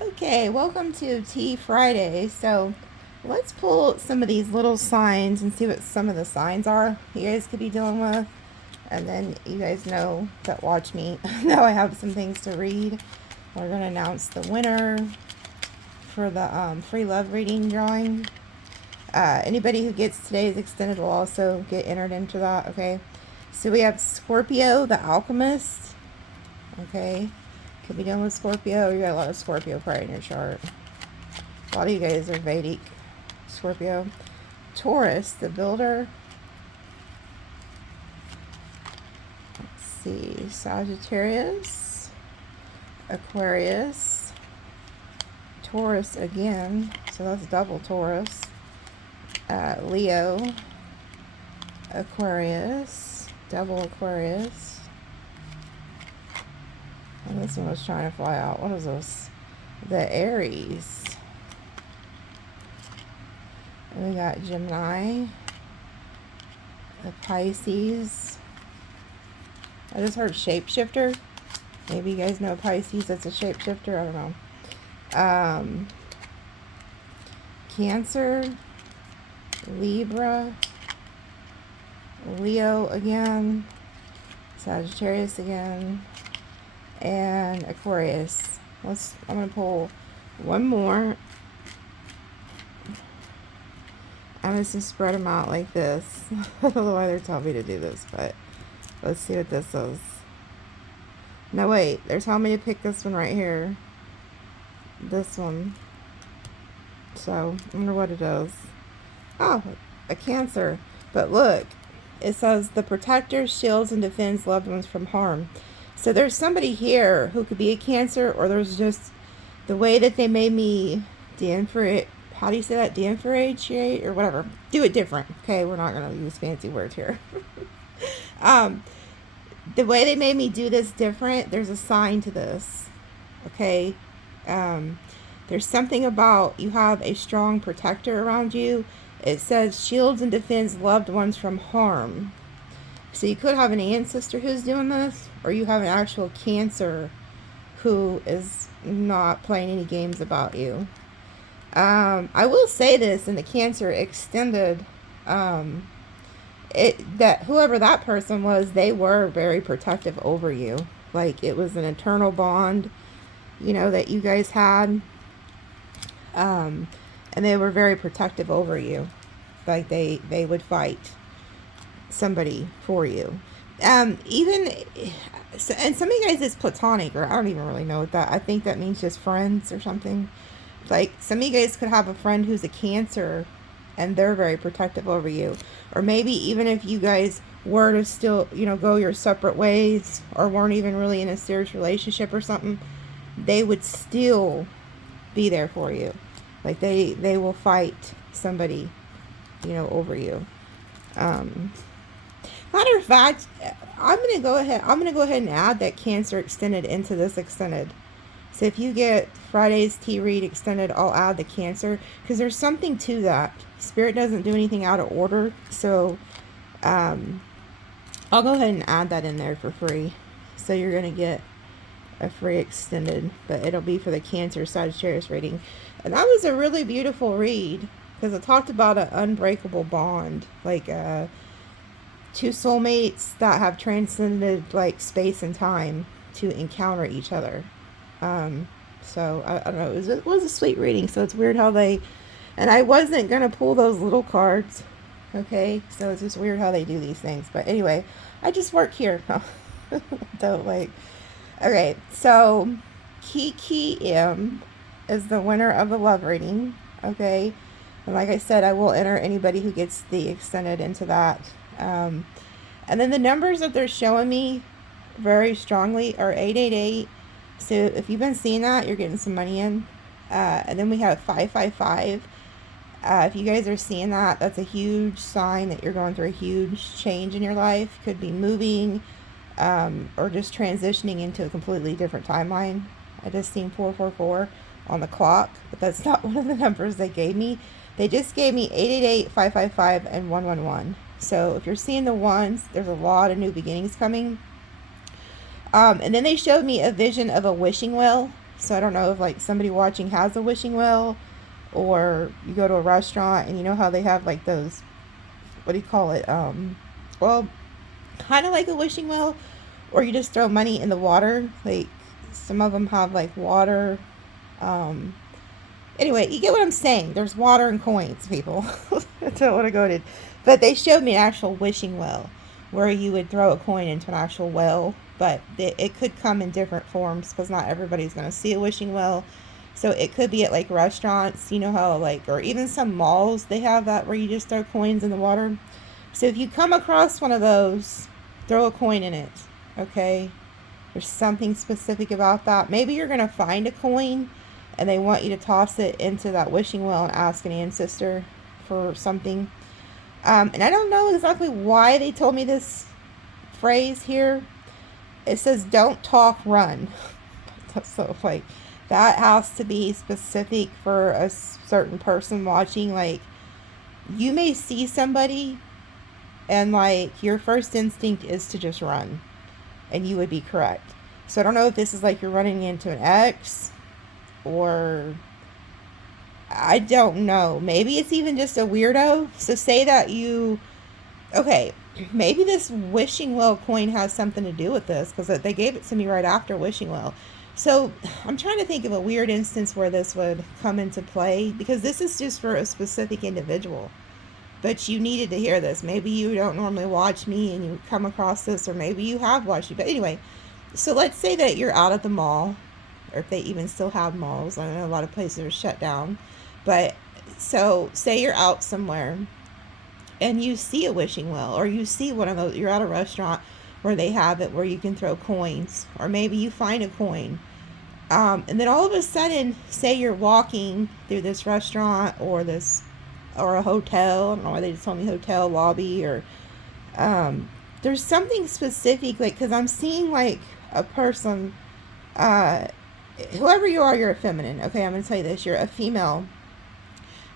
Okay, welcome to Tea Friday. So let's pull some of these little signs and see what some of the signs are you guys could be dealing with. And then you guys know that watch me. Now I have some things to read. We're going to announce the winner for the free love reading drawing. Anybody who gets today's extended will also get entered into that, okay? So we have Scorpio, the Alchemist. Okay. Could be dealing with Scorpio. You got a lot of Scorpio probably in your chart. A lot of you guys are Vedic Scorpio. Taurus, the Builder. Let's see. Sagittarius. Aquarius. Taurus again. So that's double Taurus. Leo. Aquarius. Double Aquarius. And this one was trying to fly out. What is this? The Aries. And we got Gemini. The Pisces. I just heard shapeshifter. Maybe you guys know Pisces. That's a shapeshifter. I don't know. Cancer. Libra. Leo again. Sagittarius again. And Aquarius. I'm going to pull one more. I'm just going to spread them out like this. I don't know why they're telling me to do this, but let's see what this is. No, wait. They're telling me to pick this one right here. This one. So, I wonder what it is. Oh, a Cancer. But look, it says the protector shields and defends loved ones from harm. So there's somebody here who could be a Cancer, or there's just the way that they made me how do you say that? Differentiate or whatever. Do it different. Okay, we're not going to use fancy words here. The way they made me do this different, there's a sign to this. Okay. There's something about you have a strong protector around you. It says shields and defends loved ones from harm. So you could have an ancestor who's doing this, or you have an actual Cancer who is not playing any games about you. I will say this in the Cancer extended, that whoever that person was, they were very protective over you. Like it was an eternal bond, that you guys had. And they were very protective over you. Like they would fight somebody for you. And some of you guys is platonic, or I don't even really know what that. I think that means just friends or something. Like some of you guys could have a friend who's a Cancer, and they're very protective over you. Or maybe even if you guys were to still, go your separate ways, or weren't even really in a serious relationship or something, they would still be there for you. Like they will fight somebody, over you. Matter of fact, I'm gonna go ahead and add that Cancer extended into this extended. So if you get Friday's Tea Read extended, I'll add the Cancer, because there's something to that. Spirit doesn't do anything out of order, so I'll go ahead and add that in there for free. So you're gonna get a free extended, but it'll be for the Cancer Sagittarius reading. And that was a really beautiful read, because it talked about an unbreakable bond, like two soulmates that have transcended like space and time to encounter each other. So I don't know, it was a sweet reading. So it's weird how and I wasn't gonna pull those little cards, okay? So it's just weird how they do these things. But anyway, I just work here. Don't like. Okay, so Kiki M is the winner of the love reading. Okay, and like I said, I will enter anybody who gets the extended into that. And then the numbers that they're showing me very strongly are 888. So if you've been seeing that, you're getting some money in. And then we have 555. If you guys are seeing that, that's a huge sign that you're going through a huge change in your life. Could be moving, or just transitioning into a completely different timeline. I just seen 444 on the clock, but that's not one of the numbers they gave me. They just gave me 888, 555, and 111. So if you're seeing the ones, there's a lot of new beginnings coming. And then they showed me a vision of a wishing well. So I don't know if like somebody watching has a wishing well, or you go to a restaurant and you know how they have like those, what do you call it? Well, kind of like a wishing well, or you just throw money in the water. Like some of them have like water. Anyway, you get what I'm saying. There's water and coins, people. I don't want to go to, but they showed me an actual wishing well where you would throw a coin into an actual well, but it could come in different forms because not everybody's going to see a wishing well. So it could be at like restaurants, you know how like, or even some malls, they have that where you just throw coins in the water. So if you come across one of those, throw a coin in it, okay? There's something specific about that. Maybe you're going to find a coin and they want you to toss it into that wishing well and ask an ancestor for something. And I don't know exactly why they told me this phrase here. It says, don't talk, run. So, like, that has to be specific for a certain person watching. Like, you may see somebody and, like, your first instinct is to just run. And you would be correct. So, I don't know if this is like you're running into an ex, or I don't know. Maybe it's even just a weirdo. So say that you, okay, maybe this wishing well coin has something to do with this, because they gave it to me right after wishing well. So I'm trying to think of a weird instance where this would come into play, because this is just for a specific individual. But you needed to hear this. Maybe you don't normally watch me and you come across this, or maybe you have watched me. But anyway, so let's say that you're out at the mall, or if they even still have malls. I know a lot of places are shut down. But so say you're out somewhere and you see a wishing well, or you see one of those, you're at a restaurant where they have it where you can throw coins, or maybe you find a coin. And then all of a sudden, say you're walking through this restaurant or a hotel. I don't know why they just told me hotel lobby, or there's something specific, like, because I'm seeing like a person, whoever you are, you're a feminine. Okay, I'm going to tell you this. You're a female.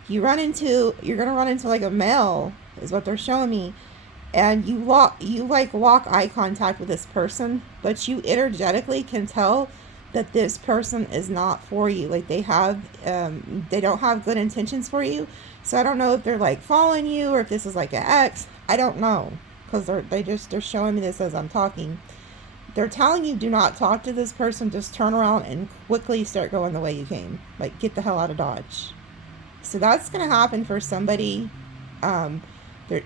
You're going to run into like a male, is what they're showing me. And you lock eye contact with this person, but you energetically can tell that this person is not for you. Like they don't have good intentions for you. So I don't know if they're like following you, or if this is like an ex. I don't know, because they're showing me this as I'm talking. They're telling you, do not talk to this person. Just turn around and quickly start going the way you came. Like, get the hell out of Dodge. So that's going to happen for somebody. They're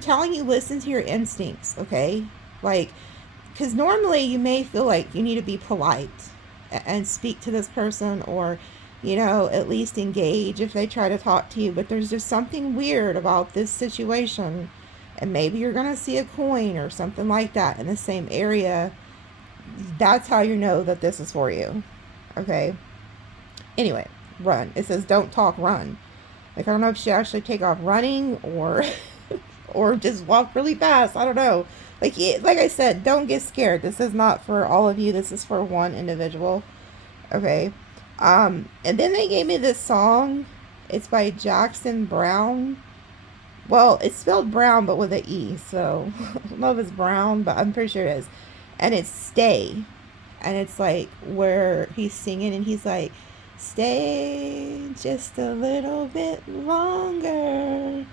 telling you, listen to your instincts, okay? Like, because normally you may feel like you need to be polite and speak to this person, or, you know, at least engage if they try to talk to you. But there's just something weird about this situation. And maybe you're going to see a coin or something like that in the same area. That's how you know that this is for you. Okay? Anyway, run. It says don't talk, run. Like, I don't know if she actually take off running or or just walk really fast. I don't know. Like I said, don't get scared. This is not for all of you. This is for one individual. Okay? And then they gave me this song. It's by Jackson Brown. Well, it's spelled Brown, but with an E, so I don't know if it's Brown, but I'm pretty sure it is. And it's Stay. And it's like where he's singing and he's like, stay just a little bit longer.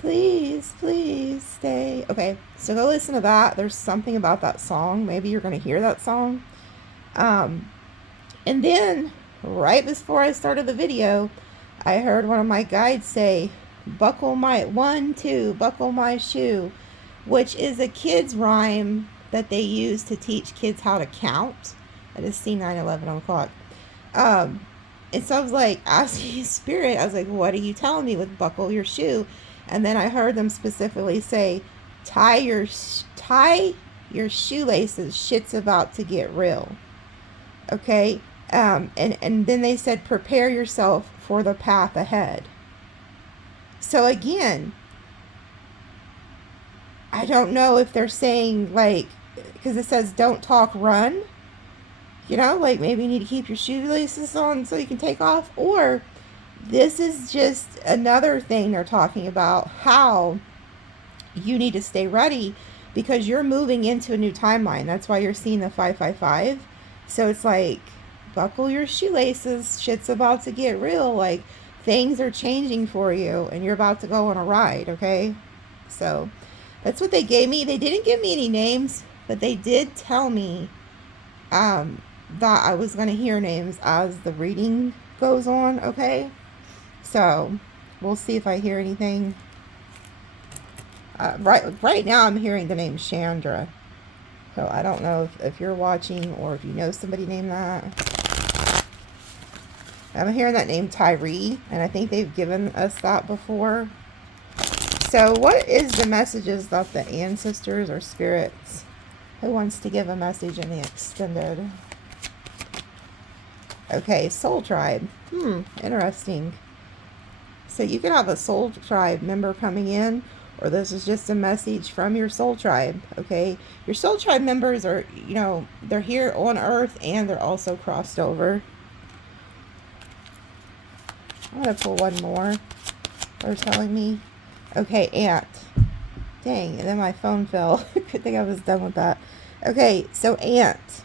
Please, please stay. Okay, so go listen to that. There's something about that song. Maybe you're going to hear that song. And then, right before I started the video, I heard one of my guides say, buckle my buckle my shoe, which is a kid's rhyme that they use to teach kids how to count. I just see 9:11 on the clock. And so I was like, asking Spirit, I was like, what are you telling me with buckle your shoe? And then I heard them specifically say, tie your shoelaces, shit's about to get real. Okay? And then they said, prepare yourself for the path ahead. So again, I don't know if they're saying, like, because it says don't talk, run. You know, like maybe you need to keep your shoelaces on so you can take off. Or this is just another thing they're talking about, how you need to stay ready because you're moving into a new timeline. That's why you're seeing the 555. So it's like buckle your shoelaces. Shit's about to get real. Like, things are changing for you, and you're about to go on a ride, okay? So, that's what they gave me. They didn't give me any names, but they did tell me that I was going to hear names as the reading goes on, okay? So, we'll see if I hear anything. Right now I'm hearing the name Chandra. So, I don't know if you're watching or if you know somebody named that. I'm hearing that name Tyree, and I think they've given us that before. So, what is the messages that the ancestors or spirits, who wants to give a message in the extended? Okay, soul tribe. Interesting. So you could have a soul tribe member coming in, or this is just a message from your soul tribe, okay? Your soul tribe members are, you know, they're here on Earth, and they're also crossed over. I'm going to pull one more. They're telling me. Okay, ant. Dang, and then my phone fell. Good thing I was done with that. Okay, so ant.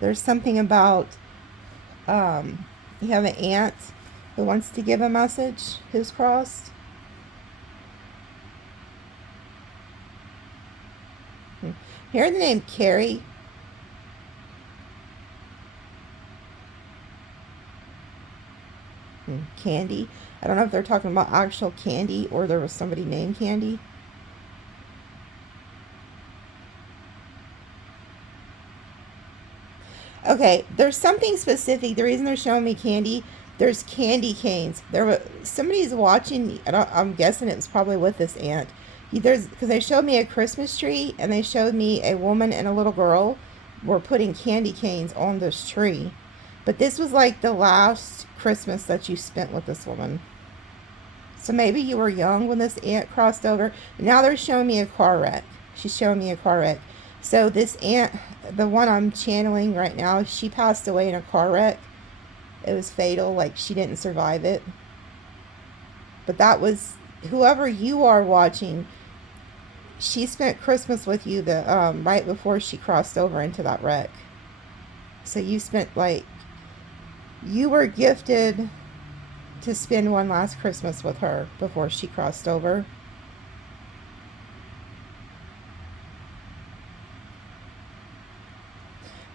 There's something about, you have an ant who wants to give a message, who's crossed. Hear the name Carrie. Candy. I don't know if they're talking about actual candy or there was somebody named Candy. Okay, there's something specific. The reason they're showing me candy, there's candy canes. Somebody's watching. I'm guessing it was probably with this aunt. Because they showed me a Christmas tree, and they showed me a woman and a little girl were putting candy canes on this tree. But this was like the last Christmas that you spent with this woman. So maybe you were young when this aunt crossed over. Now they're showing me a car wreck. She's showing me a car wreck. So this aunt, the one I'm channeling right now, she passed away in a car wreck. It was fatal. Like, she didn't survive it. But that was, whoever you are watching, she spent Christmas with you right before she crossed over into that wreck. So you spent, like, you were gifted to spend one last Christmas with her before she crossed over.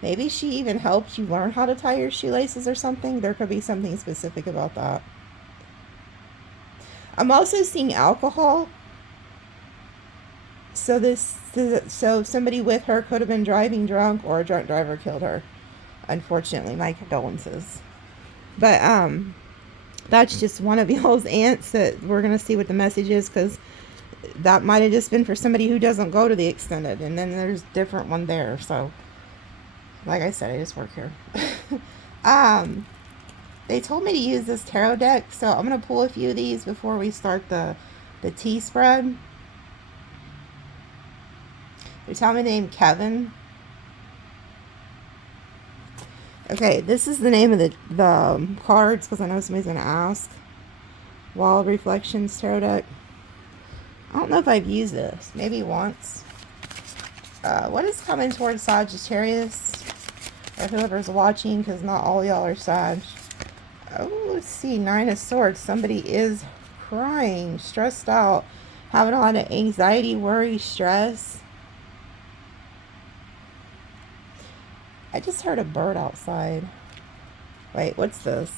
Maybe she even helped you learn how to tie your shoelaces or something. There could be something specific about that. I'm also seeing alcohol. So somebody with her could have been driving drunk, or a drunk driver killed her. Unfortunately, my condolences. But that's just one of y'all's aunts that we're going to see what the message is, because that might have just been for somebody who doesn't go to the extended, and then there's a different one there. So like I said, I just work here. They told me to use this tarot deck, so I'm going to pull a few of these before we start the tea spread. They tell me the name Kevin. Okay, this is the name of the cards, because I know somebody's going to ask. Wild Reflections Tarot Deck. I don't know if I've used this. Maybe once. What is coming towards Sagittarius? Or whoever's watching, because not all y'all are Sag. Oh, let's see. 9 of Swords. Somebody is crying, stressed out, having a lot of anxiety, worry, stress. I just heard a bird outside. Wait, what's this?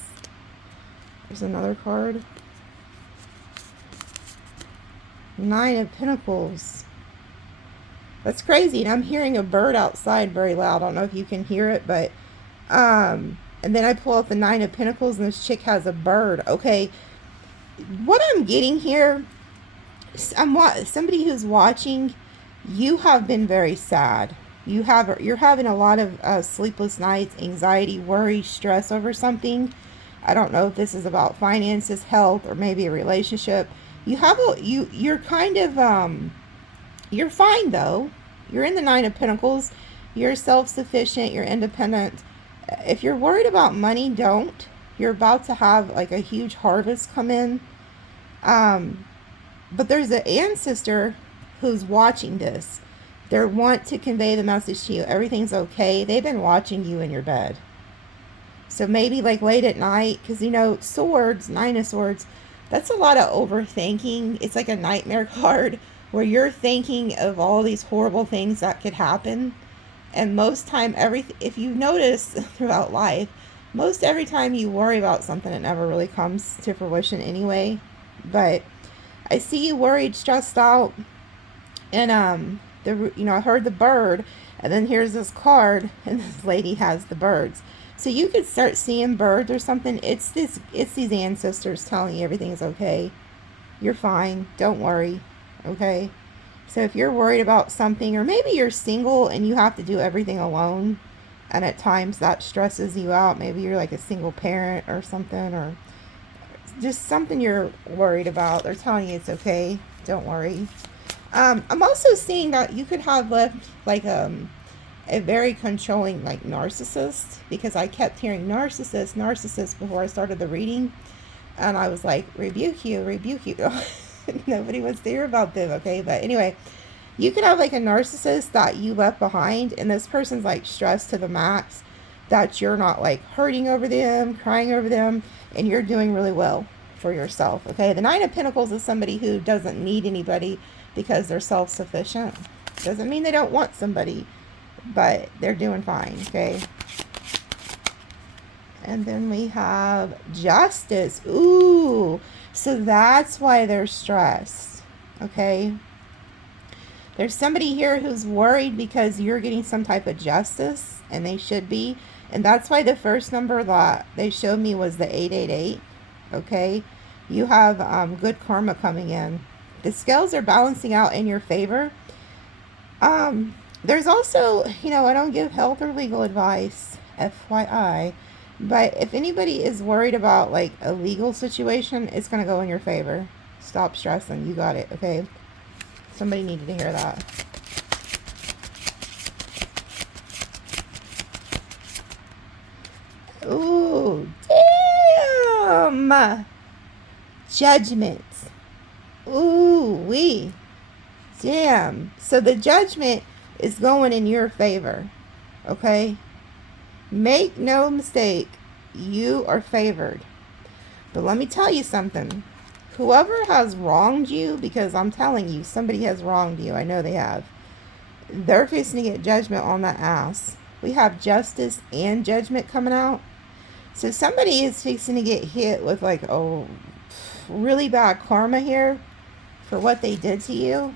There's another card. 9 of Pentacles. That's crazy. And I'm hearing a bird outside very loud. I don't know if you can hear it, but and then I pull out the 9 of Pentacles, and this chick has a bird. Okay, what I'm getting here, somebody who's watching, you have been very sad. You're having a lot of sleepless nights, anxiety, worry, stress over something. I don't know if this is about finances, health, or maybe a relationship. You're kind of you're fine though. You're in the 9 of Pentacles. You're self-sufficient. You're independent. If you're worried about money, don't. You're about to have like a huge harvest come in. But there's an ancestor who's watching this. They want to convey the message to you. Everything's okay. They've been watching you in your bed. So maybe like late at night, because you know, swords, 9 of Swords, that's a lot of overthinking. It's like a nightmare card where you're thinking of all these horrible things that could happen. And most time, if you notice throughout life, most every time you worry about something, it never really comes to fruition anyway. But I see you worried, stressed out, and I heard the bird, and then here's this card, and this lady has the birds. So you could start seeing birds or something. It's these ancestors telling you everything is okay. You're fine. Don't worry. Okay? So if you're worried about something, or maybe you're single and you have to do everything alone, and at times that stresses you out. Maybe you're like a single parent or something, or just something you're worried about. They're telling you it's okay. Don't worry. I'm also seeing that you could have left like a very controlling like narcissist, because I kept hearing narcissist before I started the reading, and I was like, rebuke you. Nobody wants to hear about them, okay? But anyway, you could have like a narcissist that you left behind, and this person's like stressed to the max that you're not like hurting over them, crying over them, and you're doing really well for yourself, okay? The 9 of Pentacles is somebody who doesn't need anybody because they're self-sufficient. Doesn't mean they don't want somebody, but they're doing fine, okay? And then we have Justice. Ooh, so that's why they're stressed, okay? There's somebody here who's worried because you're getting some type of justice, and they should be. And that's why the first number that they showed me was the 888, okay? You have good karma coming in. The scales are balancing out in your favor. There's also, I don't give health or legal advice, FYI. But if anybody is worried about like a legal situation, it's going to go in your favor. Stop stressing. You got it, okay? Somebody needed to hear that. Ooh, damn. Judgment. Ooh, wee. Damn. So the judgment is going in your favor, okay? Make no mistake, you are favored. But let me tell you something. Whoever has wronged you, because I'm telling you, somebody has wronged you. I know they have. They're facing to get judgment on that ass. We have justice and judgment coming out. So somebody is fixing to get hit with like, oh, really bad karma here for what they did to you.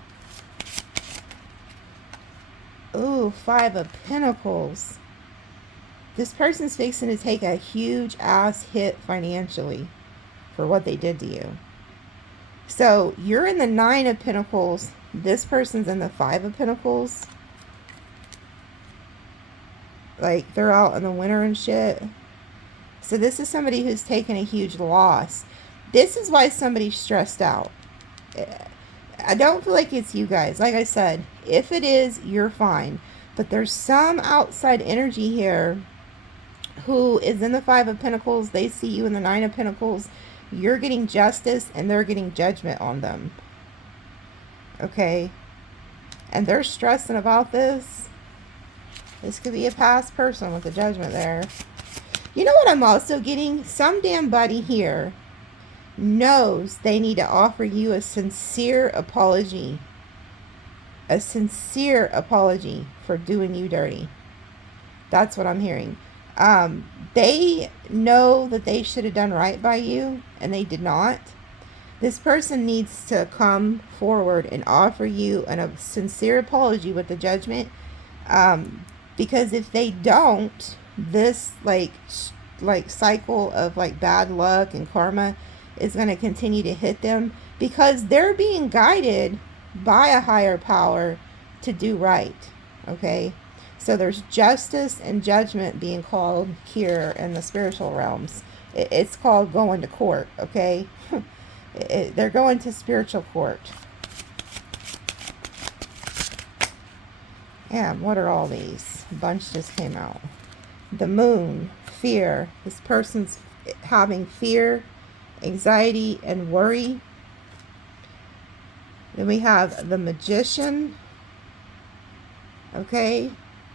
Ooh, 5 of Pentacles. This person's fixing to take a huge ass hit financially for what they did to you. So you're in the 9 of Pentacles. This person's in the 5 of Pentacles. Like they're out in the winter and shit. So this is somebody who's taken a huge loss. This is why somebody's stressed out. I don't feel like it's you guys. Like I said, if it is, you're fine. But there's some outside energy here who is in the 5 of Pentacles. They see you in the 9 of Pentacles. You're getting justice and they're getting judgment on them. Okay? And they're stressing about this. This could be a past person with the judgment there. You know what I'm also getting? Some damn buddy here knows they need to offer you a sincere apology. A sincere apology for doing you dirty. That's what I'm hearing. They know that they should have done right by you, and they did not. This person needs to come forward and offer you a sincere apology with the judgment. Because if they don't, this like cycle of like bad luck and karma is going to continue to hit them, because they're being guided by a higher power to do right. Okay? So there's justice and judgment being called here in the spiritual realms. It's called going to court, okay? They're going to spiritual court. Yeah, what are all these? A bunch just came out. The Moon, fear. This person's having fear, anxiety, and worry. Then we have the Magician. Okay?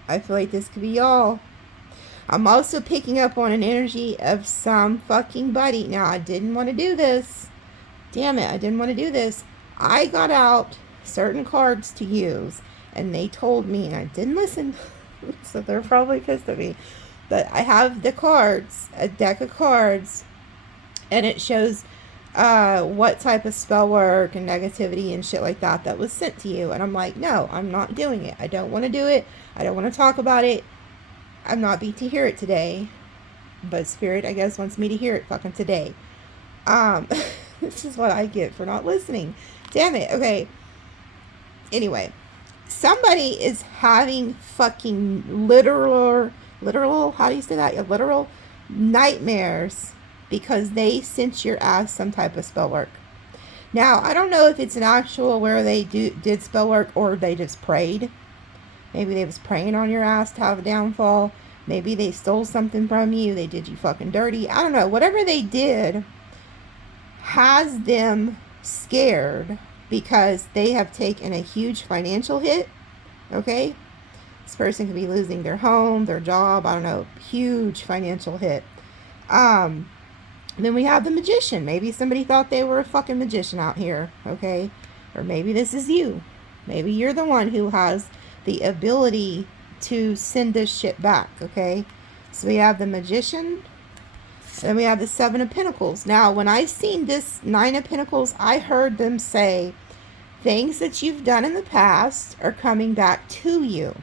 I feel like this could be y'all. I'm also picking up on an energy of some fucking buddy. Now, I didn't want to do this. Damn it, I didn't want to do this. I got out certain cards to use, and they told me, and I didn't listen, so they're probably pissed at me. But I have the cards, a deck of cards, and it shows what type of spell work and negativity and shit like that was sent to you. And I'm like, no, I'm not doing it. I don't want to do it. I don't want to talk about it. I'm not beat to hear it today. But Spirit, I guess, wants me to hear it fucking today. This is what I get for not listening. Damn it. Okay. Anyway, somebody is having fucking literal, how do you say that? Literal nightmares because they sent your ass some type of spell work. Now, I don't know if it's an actual where they did spell work or they just prayed. Maybe they was praying on your ass to have a downfall. Maybe they stole something from you. They did you fucking dirty. I don't know. Whatever they did has them scared because they have taken a huge financial hit. Okay? This person could be losing their home, their job. I don't know. Huge financial hit. Then we have the magician. Maybe somebody thought they were a fucking magician out here. Okay? Or maybe this is you. Maybe you're the one who has the ability to send this shit back. Okay? So we have the magician. And then we have the Seven of Pentacles. Now, when I seen this Nine of Pentacles, I heard them say, things that you've done in the past are coming back to you.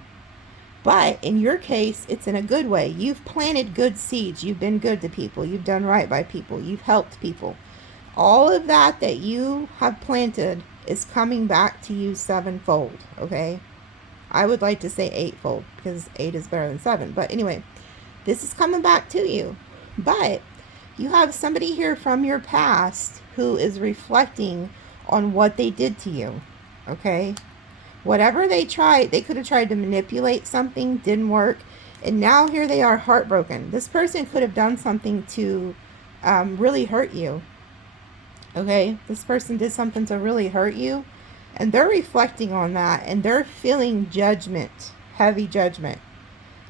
But in your case, it's in a good way. You've planted good seeds. You've been good to people. You've done right by people. You've helped people. All of that you have planted is coming back to you sevenfold. Okay? I would like to say eightfold because 8 is better than 7. But anyway, this is coming back to you. But you have somebody here from your past who is reflecting on what they did to you. Okay? Whatever they tried, they could have tried to manipulate something, didn't work. And now here they are heartbroken. This person could have done something to really hurt you. Okay? This person did something to really hurt you. And they're reflecting on that. And they're feeling judgment. Heavy judgment.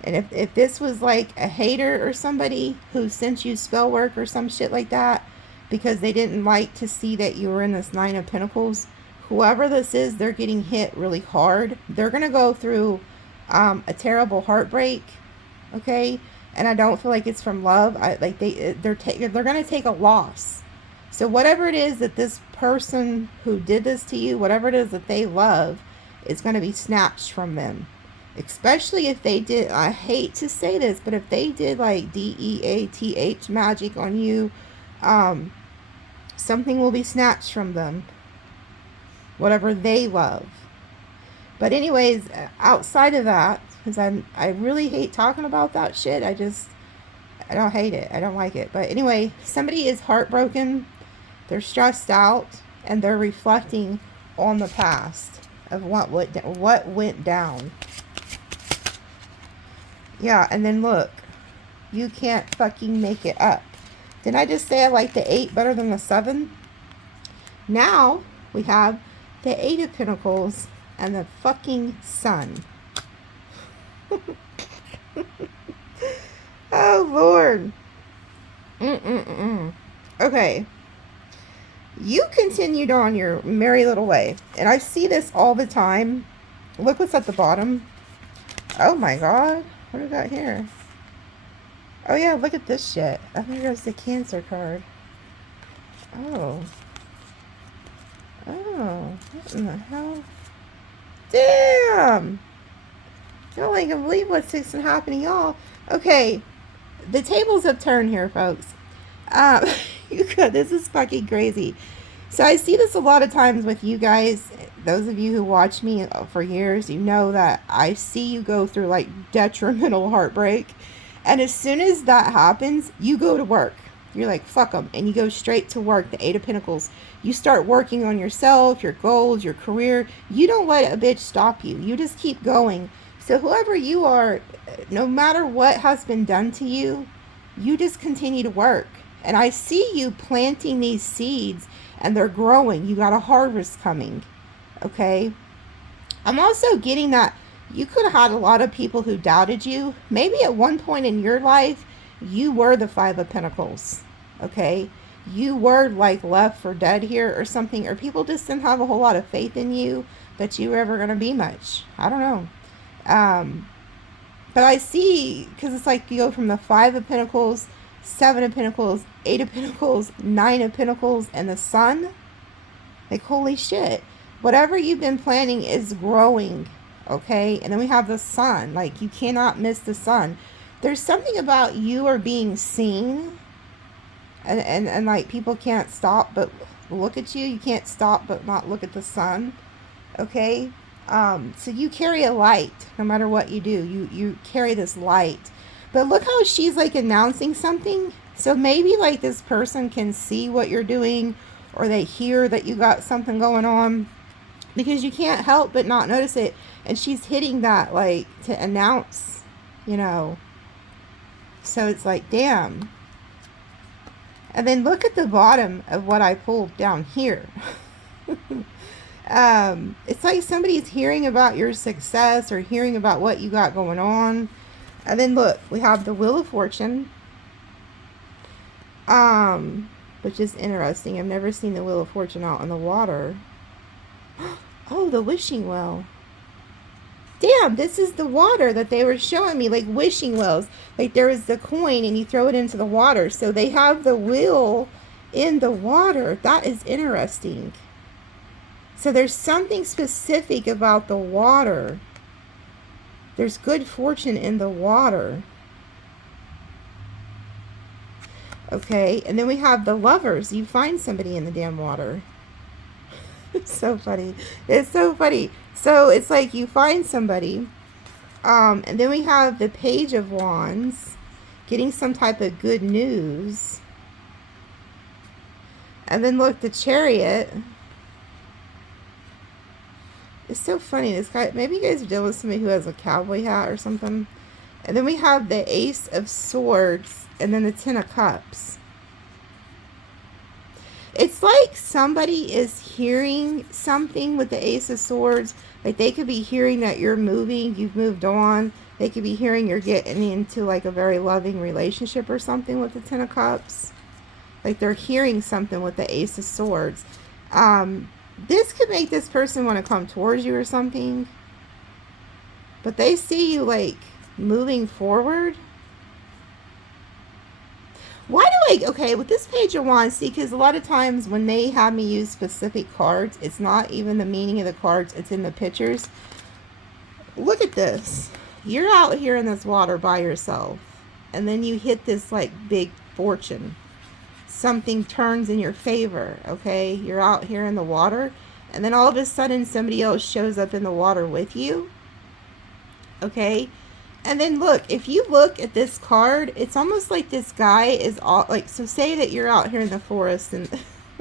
And if this was like a hater or somebody who sent you spell work or some shit like that because they didn't like to see that you were in this Nine of Pentacles, whoever this is, they're getting hit really hard. They're going to go through a terrible heartbreak, okay? And I don't feel like it's from love. They're going to take a loss. So whatever it is that this person who did this to you, whatever it is that they love, is going to be snatched from them. Especially if they did, I hate to say this, but if they did like DEATH magic on you, something will be snatched from them. Whatever they love. But anyways, outside of that, because I really hate talking about that shit. I don't hate it. I don't like it. But anyway, somebody is heartbroken. They're stressed out. And they're reflecting on the past of what went down. Yeah, and then look. You can't fucking make it up. Didn't I just say I like the 8 better than the 7? Now, we have the 8 of Pentacles and the fucking Sun. Oh, Lord. Okay. You continued on your merry little way. And I see this all the time. Look what's at the bottom. Oh, my God. What do we got here? Oh, yeah, look at this shit. I think there's the Cancer card. Oh. Oh, what in the hell? Damn! Y'all ain't gonna believe what's fixing to happen to y'all. Okay, the tables have turned here, folks. This is fucking crazy. So I see this a lot of times with you guys. Those of you who watch me for years, you know that I see you go through like detrimental heartbreak. And as soon as that happens, you go to work. You're like, fuck them. And you go straight to work, the 8 of Pentacles. You start working on yourself, your goals, your career. You don't let a bitch stop you. You just keep going. So whoever you are, no matter what has been done to you, you just continue to work. And I see you planting these seeds and they're growing. You got a harvest coming. Okay? I'm also getting that You could have had a lot of people who doubted you. Maybe at one point in your life, you were the Five of Pentacles, okay? You were like left for dead here or something, or people just didn't have a whole lot of faith in you that you were ever going to be much. I don't know. But I see, because it's like you go from the Five of Pentacles, Seven of Pentacles, Eight of Pentacles, Nine of Pentacles, and the Sun. Like, holy shit. Whatever you've been planning is growing, okay? And then we have the Sun. Like, you cannot miss the Sun. There's something about you are being seen. And like, people can't stop but look at you. You can't stop but not look at the Sun, okay? So you carry a light no matter what you do. You carry this light. But look how she's like announcing something. So maybe like this person can see what you're doing, or they hear that you got something going on, because you can't help but not notice it. And she's hitting that like to announce, you know. So it's like, damn. And then look at the bottom of what I pulled down here. It's like somebody's hearing about your success or hearing about what you got going on. And then look, we have the Wheel of Fortune, which is interesting. I've never seen the Wheel of Fortune out in the water. Oh, the wishing well. Damn, this is the water that they were showing me, like wishing wells. Like there is the coin and you throw it into the water. So they have the wheel in the water. That is interesting. So there's something specific about the water. There's good fortune in the water. Okay, and then we have the Lovers. You find somebody in the damn water. It's so funny. It's so funny. So it's like you find somebody. And then we have the Page of Wands. Getting some type of good news. And then look, the Chariot. It's so funny. This guy, maybe you guys deal with somebody who has a cowboy hat or something. And then we have the Ace of Swords. And then the Ten of Cups. It's like somebody is hearing something with the Ace of Swords. Like they could be hearing that you're moving. You've moved on. They could be hearing you're getting into like a very loving relationship or something with the Ten of Cups. Like they're hearing something with the Ace of Swords. This could make this person want to come towards you or something. But they see you like moving forward. Why do I, okay, with this Page of Wands, see, because a lot of times when they have me use specific cards, it's not even the meaning of the cards, it's in the pictures. Look at this. You're out here in this water by yourself. And then you hit this like big fortune. Something turns in your favor, okay? You're out here in the water, and then all of a sudden somebody else shows up in the water with you, okay? And then look, if you look at this card, it's almost like this guy is all like, so say that you're out here in the forest and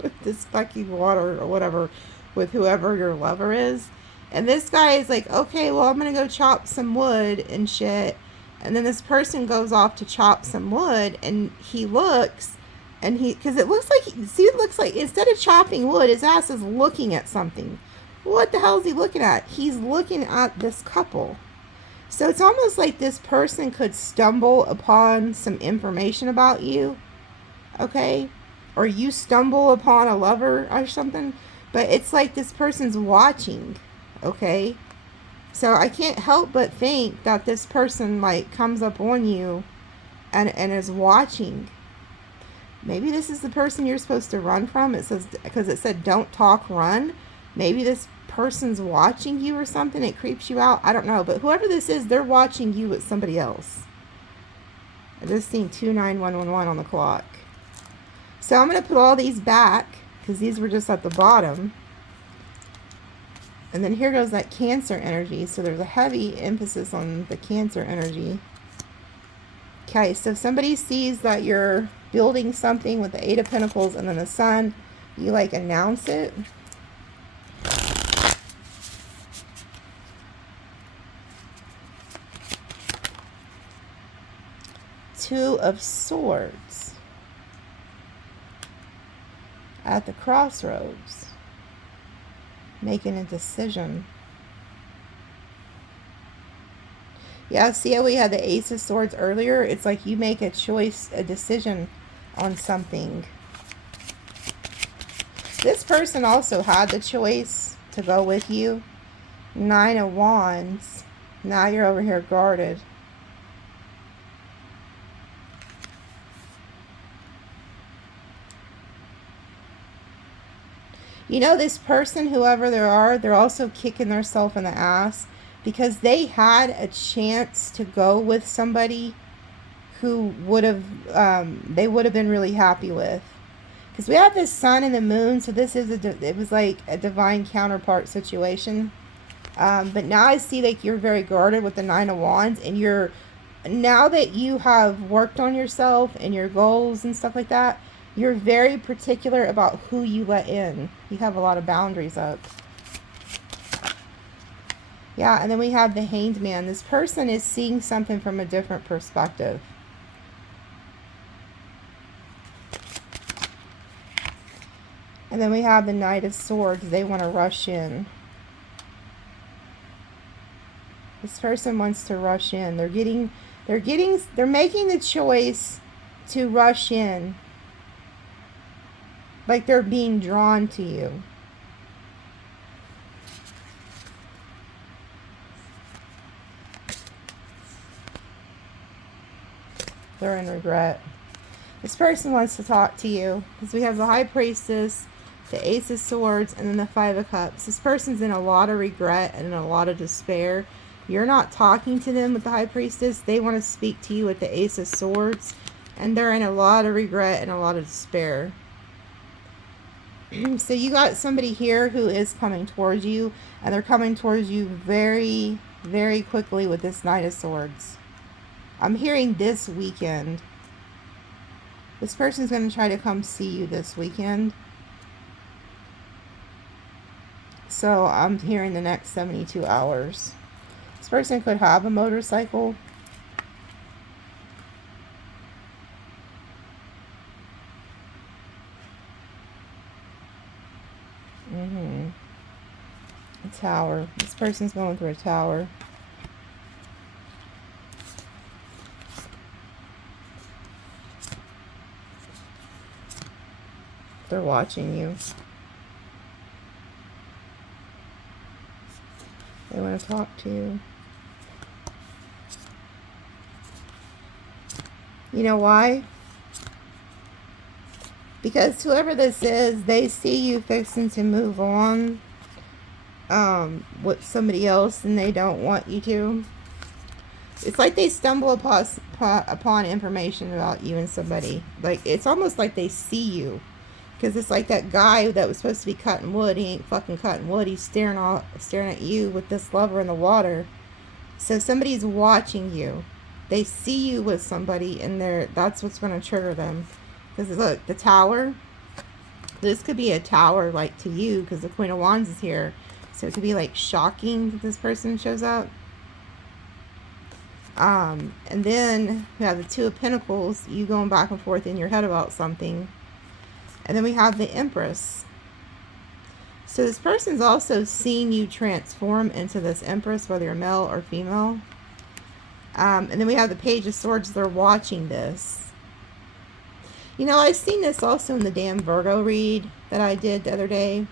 with this fucking water or whatever with whoever your lover is, and this guy is like, okay, well, I'm gonna go chop some wood and shit. And then this person goes off to chop some wood, and he looks. And because it looks like, see, it looks like instead of chopping wood, his ass is looking at something. What the hell is he looking at? He's looking at this couple. So it's almost like this person could stumble upon some information about you, okay? Or you stumble upon a lover or something. But it's like this person's watching, okay? So I can't help but think that this person like comes up on you and is watching. Maybe this is the person you're supposed to run from. It says, because it said don't talk, run. Maybe this person's watching you or something. It creeps you out. I don't know. But whoever this is, they're watching you with somebody else. I just seen 29111 on the clock. So I'm going to put all these back because these were just at the bottom. And then here goes that Cancer energy. So there's a heavy emphasis on the Cancer energy. Okay, so if somebody sees that you're building something with the Eight of Pentacles and then the Sun, you like announce it. Two of Swords. At the crossroads. Making a decision. Yeah, see how we had the Ace of Swords earlier? It's like you make a choice, a decision on something. This person also had the choice to go with you. 9 of Wands. Now you're over here guarded. You know, this person, whoever they are, they're also kicking themselves in the ass because they had a chance to go with somebody who would have, they would have been really happy with. Because we have this sun and the moon, so this is it was like a divine counterpart situation. But now I see like you're very guarded with the 9 of Wands, and you're, now that you have worked on yourself and your goals and stuff like that, you're very particular about who you let in. You have a lot of boundaries up. Yeah, and then we have the Hanged Man. This person is seeing something from a different perspective. And then we have the Knight of Swords. They want to rush in. This person wants to rush in. They're making the choice to rush in. Like they're being drawn to you. They're in regret. This person wants to talk to you because we have the High Priestess, the Ace of Swords, and then the 5 of Cups. This person's in a lot of regret and in a lot of despair. You're not talking to them with the High Priestess. They want to speak to you with the Ace of Swords. And they're in a lot of regret and a lot of despair. So you got somebody here who is coming towards you. And they're coming towards you very, very quickly with this Knight of Swords. I'm hearing this weekend. This person's going to try to come see you this weekend. So I'm hearing the next 72 hours. This person could have a motorcycle. A tower. This person's going through a tower. They're watching you. They want to talk to you. You know why? Because whoever this is, they see you fixing to move on with somebody else and they don't want you to. It's like they stumble upon information about you and somebody. Like, it's almost like they see you. Because it's like that guy that was supposed to be cutting wood. He ain't fucking cutting wood. He's staring at you with this lover in the water. So somebody's watching you. They see you with somebody, and that's what's going to trigger them. Because look, the tower. This could be a tower, like, to you, because the Queen of Wands is here. So it could be, like, shocking that this person shows up. And then we have the Two of Pentacles. You going back and forth in your head about something. And then we have the Empress. So this person's also seen you transform into this Empress, whether you're male or female. And then we have the Page of Swords. They're watching this. You know, I've seen this also in the damn Virgo read that I did the other day.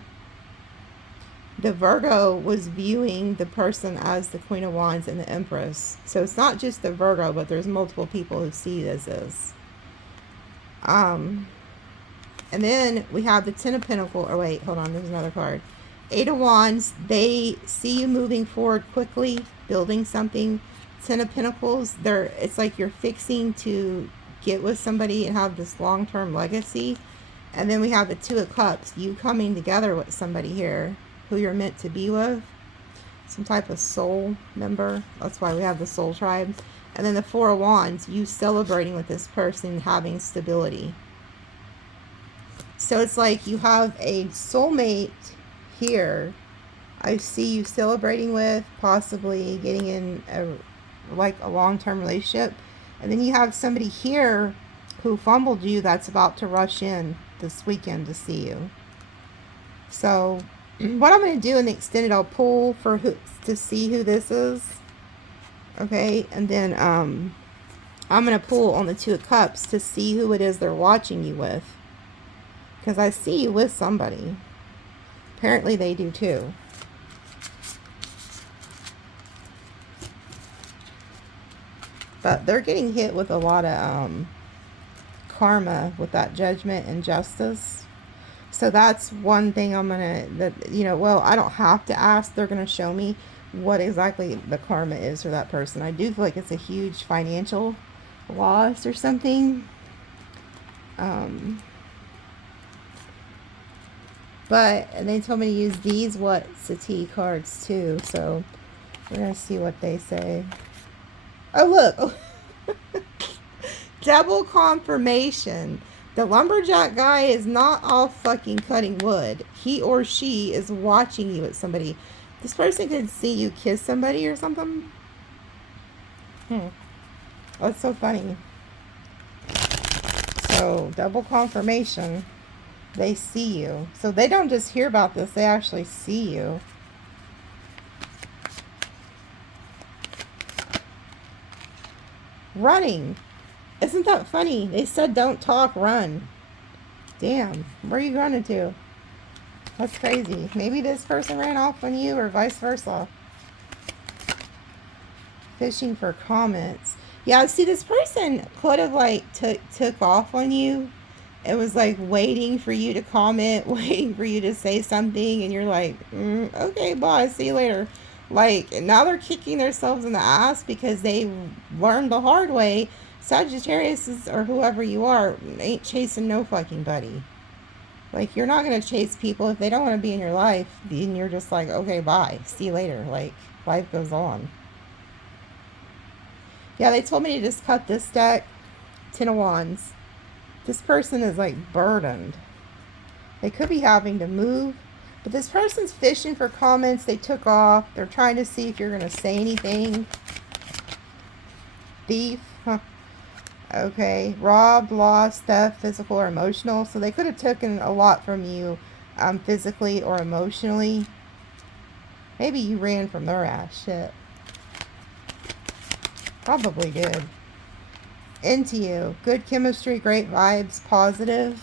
The Virgo was viewing the person as the Queen of Wands and the Empress. So it's not just the Virgo, but there's multiple people who see this as. And then we have the Ten of Pentacles. Oh, wait, hold on. There's another card. 8 of Wands. They see you moving forward quickly, building something. 10 of Pentacles. It's like you're fixing to get with somebody and have this long-term legacy. And then we have the 2 of Cups. You coming together with somebody here who you're meant to be with. Some type of soul member. That's why we have the soul tribe. And then the 4 of Wands. You celebrating with this person, having stability. So it's like you have a soulmate here. I see you celebrating with, possibly getting in a long-term relationship. And then you have somebody here who fumbled you that's about to rush in this weekend to see you. So what I'm going to do in the extended, I'll pull to see who this is. Okay, and then I'm going to pull on the Two of Cups to see who it is they're watching you with. Because I see you with somebody. Apparently they do too. But they're getting hit with a lot of karma with that Judgment and Justice. So that's one thing I'm going to, you know, well, I don't have to ask. They're going to show me what exactly the karma is for that person. I do feel like it's a huge financial loss or something. But they told me to use these Sati cards too. So we're going to see what they say. Oh, look. Double confirmation. The lumberjack guy is not off fucking cutting wood. He or she is watching you at somebody. This person could see you kiss somebody or something. That's so funny. So, double confirmation. They see you. So they don't just hear about this, they actually see you. Running. Isn't that funny? They said don't talk, run. Damn. Where are you running to? That's crazy. Maybe this person ran off on you or vice versa. Fishing for comments. Yeah, see, this person could have like took off on you. It was like waiting for you to comment, waiting for you to say something, and you're like, okay, bye, see you later. Like, now they're kicking themselves in the ass because they learned the hard way. Sagittarius or whoever you are ain't chasing no fucking buddy. Like, you're not going to chase people if they don't want to be in your life. Then you're just like, okay, bye, see you later. Like, life goes on. Yeah, they told me to just cut this deck. 10 of Wands. This person is like burdened. They could be having to move. But this person's fishing for comments. They took off. They're trying to see if you're going to say anything. Thief. Huh. Okay. Robbed, lost, theft, physical or emotional. So they could have taken a lot from you physically or emotionally. Maybe you ran from their ass. Shit. Probably did. Into you. Good chemistry, great vibes, positive.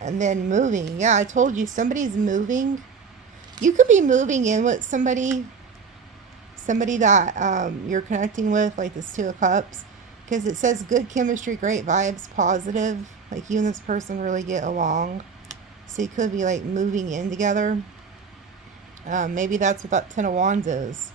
And then moving. Yeah, I told you somebody's moving. You could be moving in with somebody. Somebody that you're connecting with, like this Two of Cups. Because it says good chemistry, great vibes, positive. Like you and this person really get along. So you could be like moving in together. Maybe that's what that 10 of Wands is.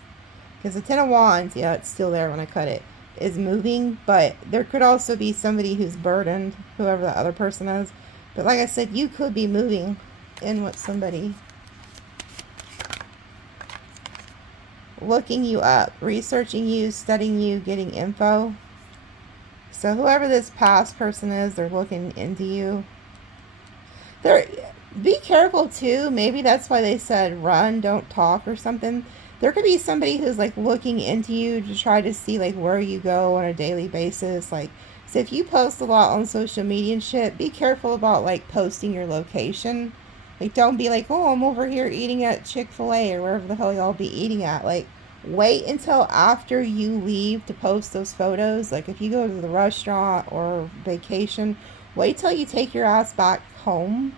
Because the 10 of Wands, yeah, it's still there when I cut it, is moving. But there could also be somebody who's burdened, whoever the other person is. But like I said, you could be moving in with somebody. Looking you up, researching you, studying you, getting info. So whoever this past person is, they're looking into you. Be careful too. Maybe that's why they said run, don't talk or something. There could be somebody who's like looking into you to try to see like where you go on a daily basis. Like, so if you post a lot on social media and shit, be careful about like posting your location. Like, don't be like, oh, I'm over here eating at Chick-fil-A or wherever the hell y'all be eating at. Like, wait until after you leave to post those photos. Like, if you go to the restaurant or vacation, wait till you take your ass back home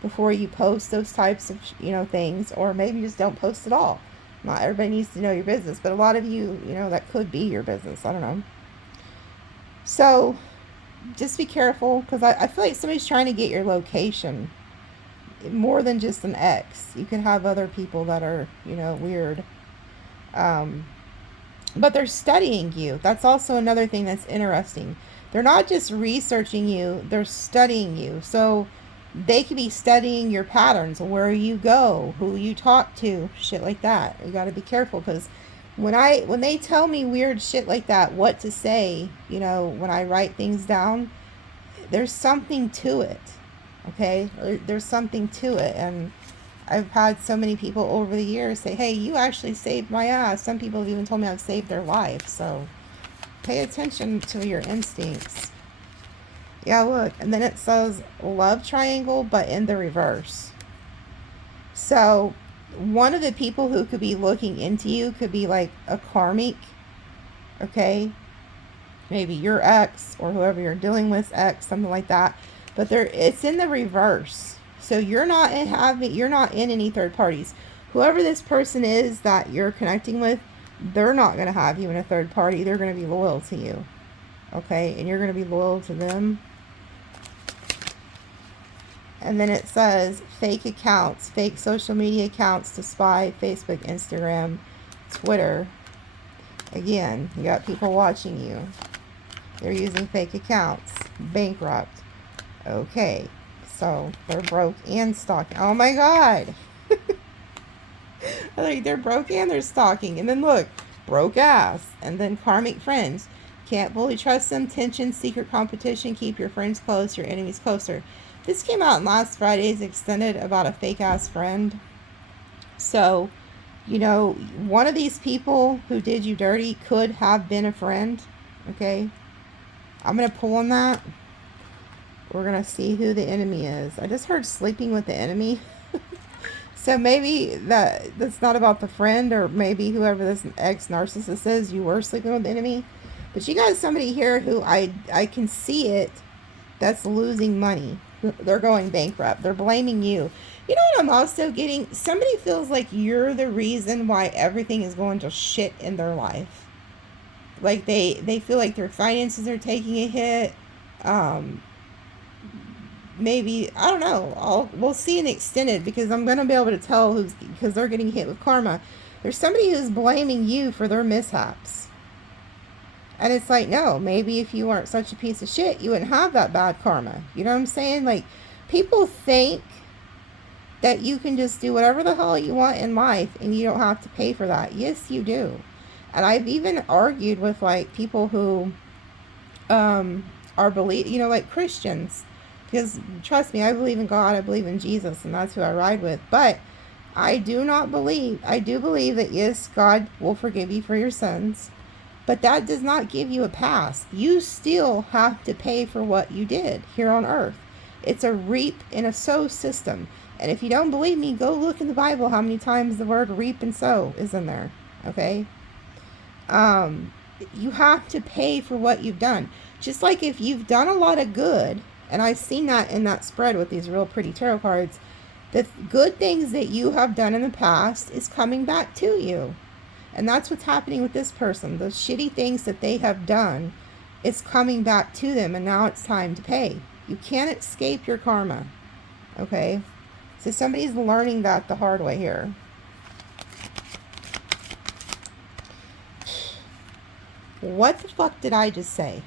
before you post those types of, things. Or maybe just don't post at all. Not everybody needs to know your business, but a lot of you, that could be your business. I don't know. So, just be careful, because I feel like somebody's trying to get your location. More than just an ex. You can have other people that are, weird. But they're studying you. That's also another thing that's interesting. They're not just researching you, they're studying you. So, they could be studying your patterns, where you go, who you talk to, shit like that. You got to be careful, because when they tell me weird shit like that, what to say, when I write things down, there's something to it. Okay, there's something to it. And I've had so many people over the years say, hey, you actually saved my ass. Some people have even told me I've saved their life. So pay attention to your instincts. Yeah, look, and then it says love triangle, but in the reverse. So one of the people who could be looking into you could be like a karmic, okay? Maybe your ex or whoever you're dealing with, ex, something like that. But it's in the reverse. So you're not in any third parties. Whoever this person is that you're connecting with, they're not going to have you in a third party. They're going to be loyal to you. Okay? And you're going to be loyal to them. And then it says fake accounts, fake social media accounts to spy, Facebook, Instagram, Twitter. Again, you got people watching you. They're using fake accounts. Bankrupt. Okay. So they're broke and stalking. Oh my God. Like they're broke and they're stalking. And then look, broke ass. And then karmic friends. Can't fully trust them. Tension, secret competition. Keep your friends close, your enemies closer. This came out in last Friday's extended about a fake ass friend. So, you know, one of these people who did you dirty could have been a friend. Okay. I'm going to pull on that. We're going to see who the enemy is. I just heard sleeping with the enemy. So maybe that's not about the friend, or maybe whoever this ex-narcissist is, you were sleeping with the enemy. But you got somebody here who I can see it, that's losing money. They're going bankrupt. They're blaming you. You know what I'm also getting? Somebody feels like you're the reason why everything is going to shit in their life. Like they feel like their finances are taking a hit. Maybe, I don't know. We'll see in extended, because I'm going to be able to tell who's, because they're getting hit with karma. There's somebody who's blaming you for their mishaps. And it's like, no, maybe if you weren't such a piece of shit, you wouldn't have that bad karma. You know what I'm saying? Like, people think that you can just do whatever the hell you want in life and you don't have to pay for that. Yes, you do. And I've even argued with, like, people who are like Christians. Because, trust me, I believe in God, I believe in Jesus, and that's who I ride with. But I do believe that, yes, God will forgive you for your sins. But that does not give you a pass. You still have to pay for what you did here on earth. It's a reap and a sow system. And if you don't believe me, go look in the Bible how many times the word reap and sow is in there. Okay? You have to pay for what you've done. Just like if you've done a lot of good, and I've seen that in that spread with these real pretty tarot cards, the good things that you have done in the past is coming back to you. And that's what's happening with this person. The shitty things that they have done is coming back to them, and now it's time to pay. You can't escape your karma. Okay? So somebody's learning that the hard way here. What the fuck did I just say?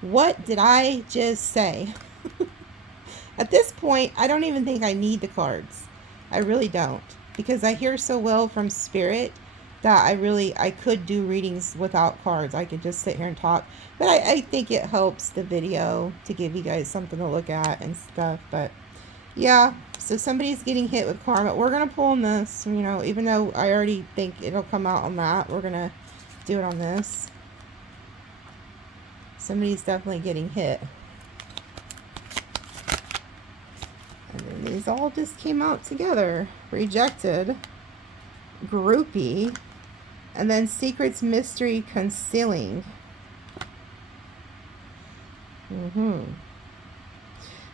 What did I just say? At this point, I don't even think I need the cards. I really don't. Because I hear so well from Spirit that I could do readings without cards. I could just sit here and talk. But I think it helps the video to give you guys something to look at and stuff. But yeah, so somebody's getting hit with karma. We're going to pull on this, you know, even though I already think it'll come out on that. We're going to do it on this. Somebody's definitely getting hit. And then these all just came out together. Rejected, groupie, and then secrets, mystery, concealing.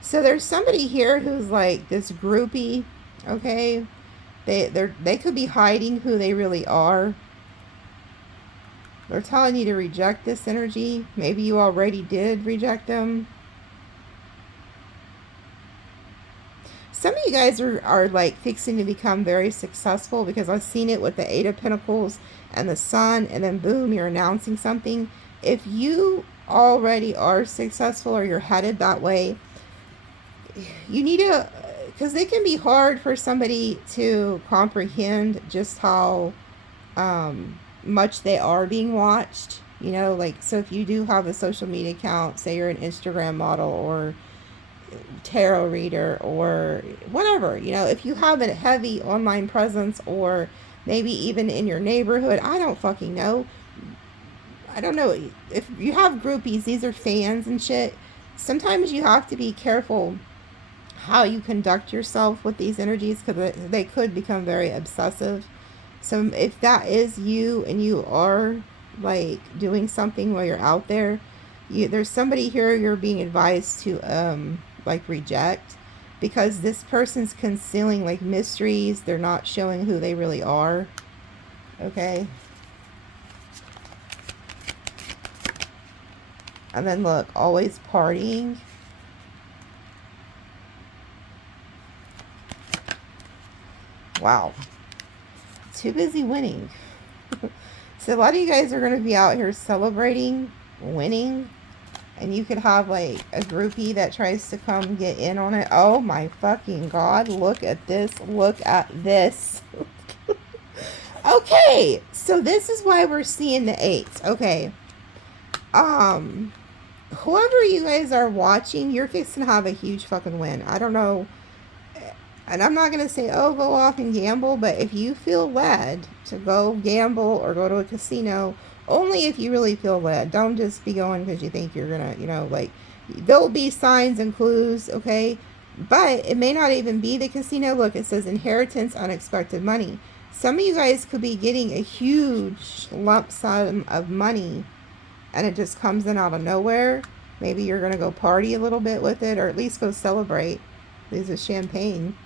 So there's somebody here who's like this groupie, okay? They could be hiding who they really are. They're telling you to reject this energy. Maybe you already did reject them. Some of you guys are like fixing to become very successful, because I've seen it with the Eight of Pentacles and the Sun, and then boom, you're announcing something. If you already are successful or you're headed that way, you need to, because it can be hard for somebody to comprehend just how much they are being watched. You know, like, so if you do have a social media account, say you're an Instagram model or tarot reader or whatever, you know, if you have a heavy online presence, or maybe even in your neighborhood, I don't fucking know. I don't know. If you have groupies, these are fans and shit. Sometimes you have to be careful how you conduct yourself with these energies, because they could become very obsessive. So if that is you and you are like doing something while you're out there, there's somebody here you're being advised to like reject, because this person's concealing like mysteries. They're not showing who they really are. Okay. And then look, always partying. Wow. Too busy winning. So a lot of you guys are going to be out here celebrating winning. And you could have like a groupie that tries to come get in on it. Oh my fucking God. Look at this. Look at this. Okay. So this is why we're seeing the 8s. Okay. Whoever you guys are watching, you're fixing to have a huge fucking win. I don't know. And I'm not going to say, oh, go off and gamble. But if you feel led to go gamble or go to a casino, only if you really feel led. Don't just be going because you think you're going to, you know, like, there'll be signs and clues, okay? But it may not even be the casino. Look, it says inheritance, unexpected money. Some of you guys could be getting a huge lump sum of money, and it just comes in out of nowhere. Maybe you're going to go party a little bit with it, or at least go celebrate. This is champagne.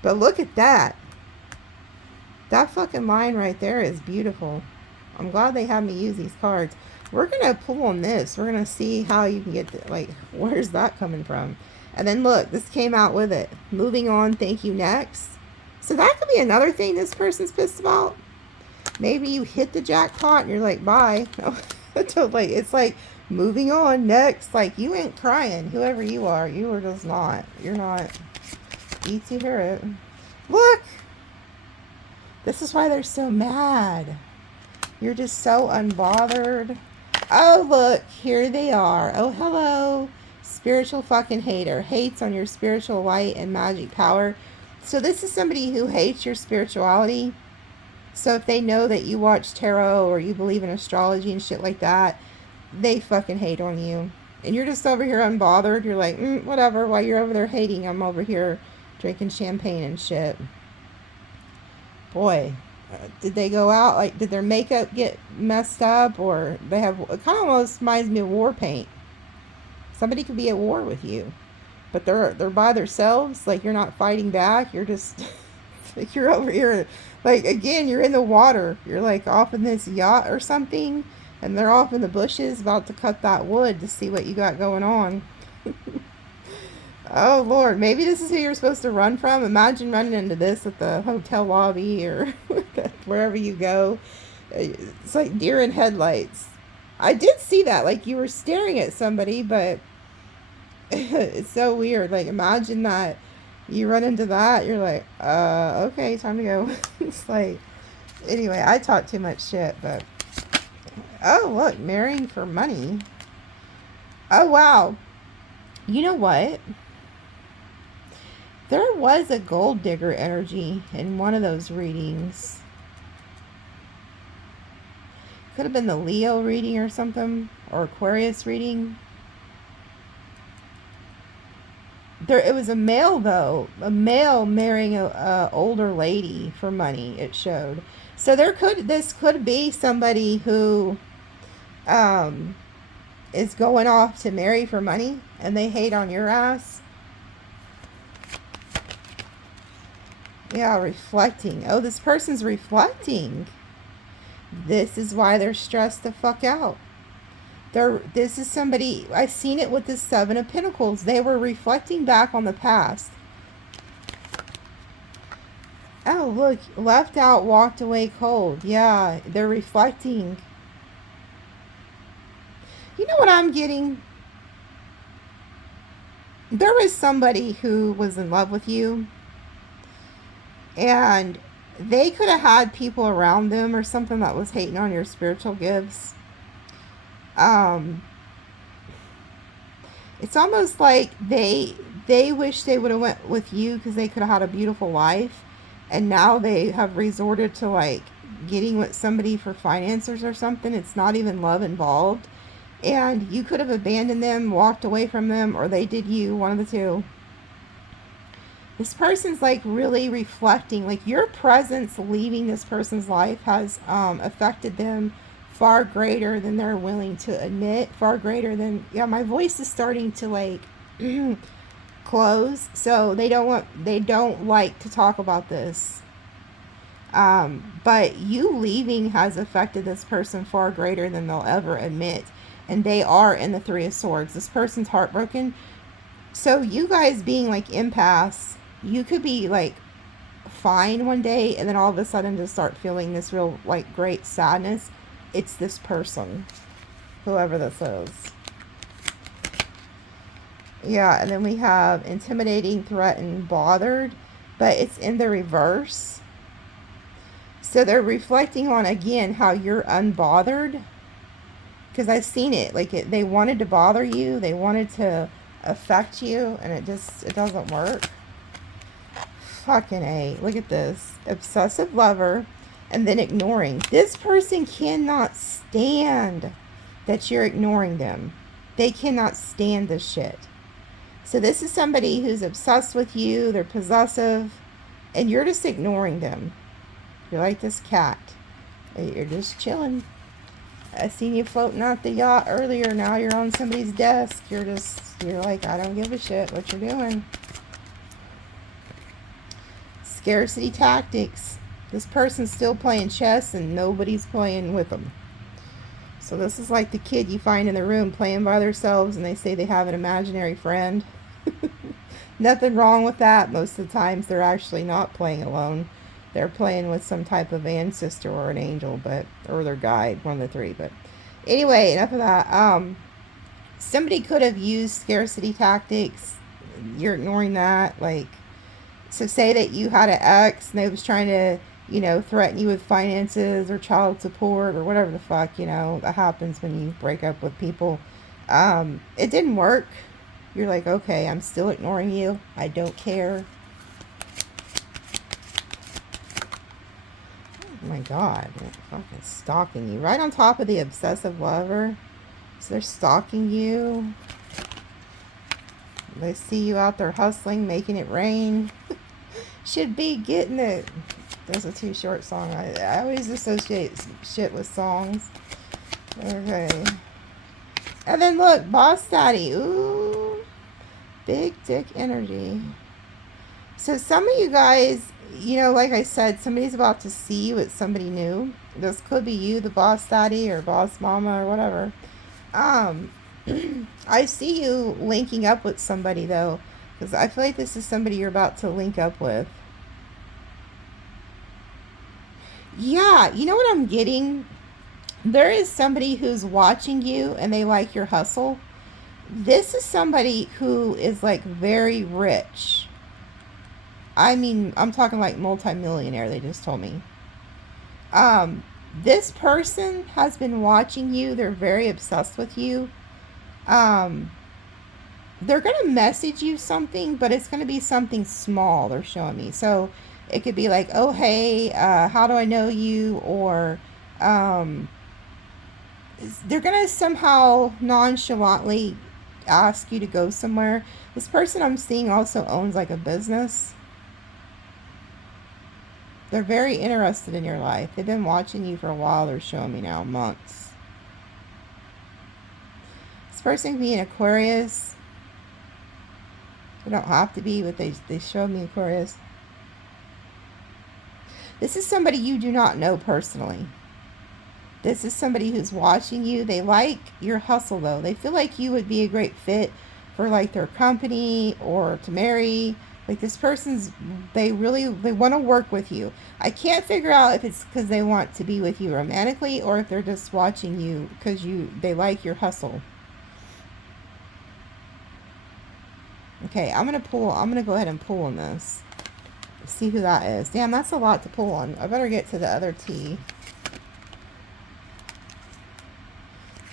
But look at that. That fucking line right there is beautiful. I'm glad they had me use these cards. We're going to pull on this. We're going to see how you can get, like, where's that coming from? And then look, this came out with it. Moving on, thank you, next. So that could be another thing this person's pissed about. Maybe you hit the jackpot and you're like, bye. Like, it's like, moving on, next. Like, you ain't crying. Whoever you are just not. You're not. Eat to hear it. Look! This is why they're so mad. You're just so unbothered. Oh, look. Here they are. Oh, hello. Spiritual fucking hater. Hates on your spiritual light and magic power. So this is somebody who hates your spirituality. So if they know that you watch tarot or you believe in astrology and shit like that, they fucking hate on you. And you're just over here unbothered. You're like, whatever. While you're over there hating, I'm over here drinking champagne and shit. Boy, did they go out? Like, did their makeup get messed up? Or they have, it kind of almost reminds me of war paint. Somebody could be at war with you, but they're by themselves. Like, you're not fighting back. You're just, like, you're over here. Like, again, you're in the water. You're like off in this yacht or something. And they're off in the bushes about to cut that wood to see what you got going on. Oh, Lord. Maybe this is who you're supposed to run from. Imagine running into this at the hotel lobby or wherever you go. It's like deer in headlights. I did see that. Like, you were staring at somebody, but it's so weird. Like, imagine that you run into that. You're like, okay, time to go. It's like, anyway, I talk too much shit, but... Oh, look, marrying for money. Oh, wow. You know what? There was a gold digger energy in one of those readings. Could have been the Leo reading or something, or Aquarius reading. It was a male, though. A male marrying a older lady for money, it showed. So this could be somebody who is going off to marry for money, and they hate on your ass. Yeah, reflecting. Oh, this person's reflecting. This is why they're stressed the fuck out. This is somebody, I've seen it with the 7 of Pentacles. They were reflecting back on the past. Oh, look, left out, walked away cold. Yeah, they're reflecting. You know what I'm getting? There was somebody who was in love with you, and they could have had people around them or something that was hating on your spiritual gifts. It's almost like they wish they would have went with you because they could have had a beautiful life, and now they have resorted to like getting with somebody for finances or something. It's not even love involved, and you could have abandoned them, walked away from them, or they did you, one of the two. This person's like really reflecting, like your presence leaving this person's life has affected them far greater than they're willing to admit, far greater than, yeah, my voice is starting to like close, so they don't like to talk about this. But you leaving has affected this person far greater than they'll ever admit. And they are in the Three of Swords. This person's heartbroken. So you guys being like empaths, you could be like fine one day and then all of a sudden just start feeling this real like great sadness. It's this person, whoever this is. Yeah, and then we have intimidating, threatened, bothered, but it's in the reverse. So they're reflecting on, again, how you're unbothered. Because I've seen it. Like, they wanted to bother you. They wanted to affect you. And it doesn't work. Fucking A. Look at this. Obsessive lover. And then ignoring. This person cannot stand that you're ignoring them. They cannot stand this shit. So this is somebody who's obsessed with you. They're possessive. And you're just ignoring them. You're like this cat. You're just chilling. I seen you floating out the yacht earlier. Now you're on somebody's desk. You're like, I don't give a shit what you're doing. Scarcity tactics. This person's still playing chess and nobody's playing with them. So this is like the kid you find in the room playing by themselves and they say they have an imaginary friend. Nothing wrong with that. Most of the times they're actually not playing alone. They're playing with some type of ancestor or an angel, or their guide, one of the three. But anyway, enough of that. Somebody could have used scarcity tactics. You're ignoring that. Like, so say that you had an ex and they was trying to, threaten you with finances or child support or whatever the fuck, that happens when you break up with people. It didn't work. You're like, okay, I'm still ignoring you. I don't care. Oh my God, they're fucking stalking you. Right on top of the obsessive lover. So they're stalking you. They see you out there hustling, making it rain. Should be getting it. That's a too short song. I always associate shit with songs. Okay. And then look, boss daddy. Ooh. Big dick energy. So some of you guys, like I said, somebody's about to see you with somebody new. This could be you, the boss daddy or boss mama or whatever. I see you linking up with somebody though, because I feel like this is somebody you're about to link up with. Yeah, you know what I'm getting? There is somebody who's watching you and they like your hustle. This is somebody who is like very rich. I mean, I'm talking like multi-millionaire, they just told me. This person has been watching you. They're very obsessed with you. They're going to message you something, but it's going to be something small, they're showing me. So it could be like, oh, hey, how do I know you? Or they're going to somehow nonchalantly ask you to go somewhere. This person I'm seeing also owns like a business. They're very interested in your life. They've been watching you for a while. They're showing me now, months. This person can be an Aquarius. They don't have to be, but they showed me Aquarius. This is somebody you do not know personally. This is somebody who's watching you. They like your hustle, though. They feel like you would be a great fit for, like, their company or to marry. Like, this person's, they want to work with you. I can't figure out if it's because they want to be with you romantically or if they're just watching you because they like your hustle. Okay, I'm going to go ahead and pull on this. See who that is. Damn, that's a lot to pull on. I better get to the other T.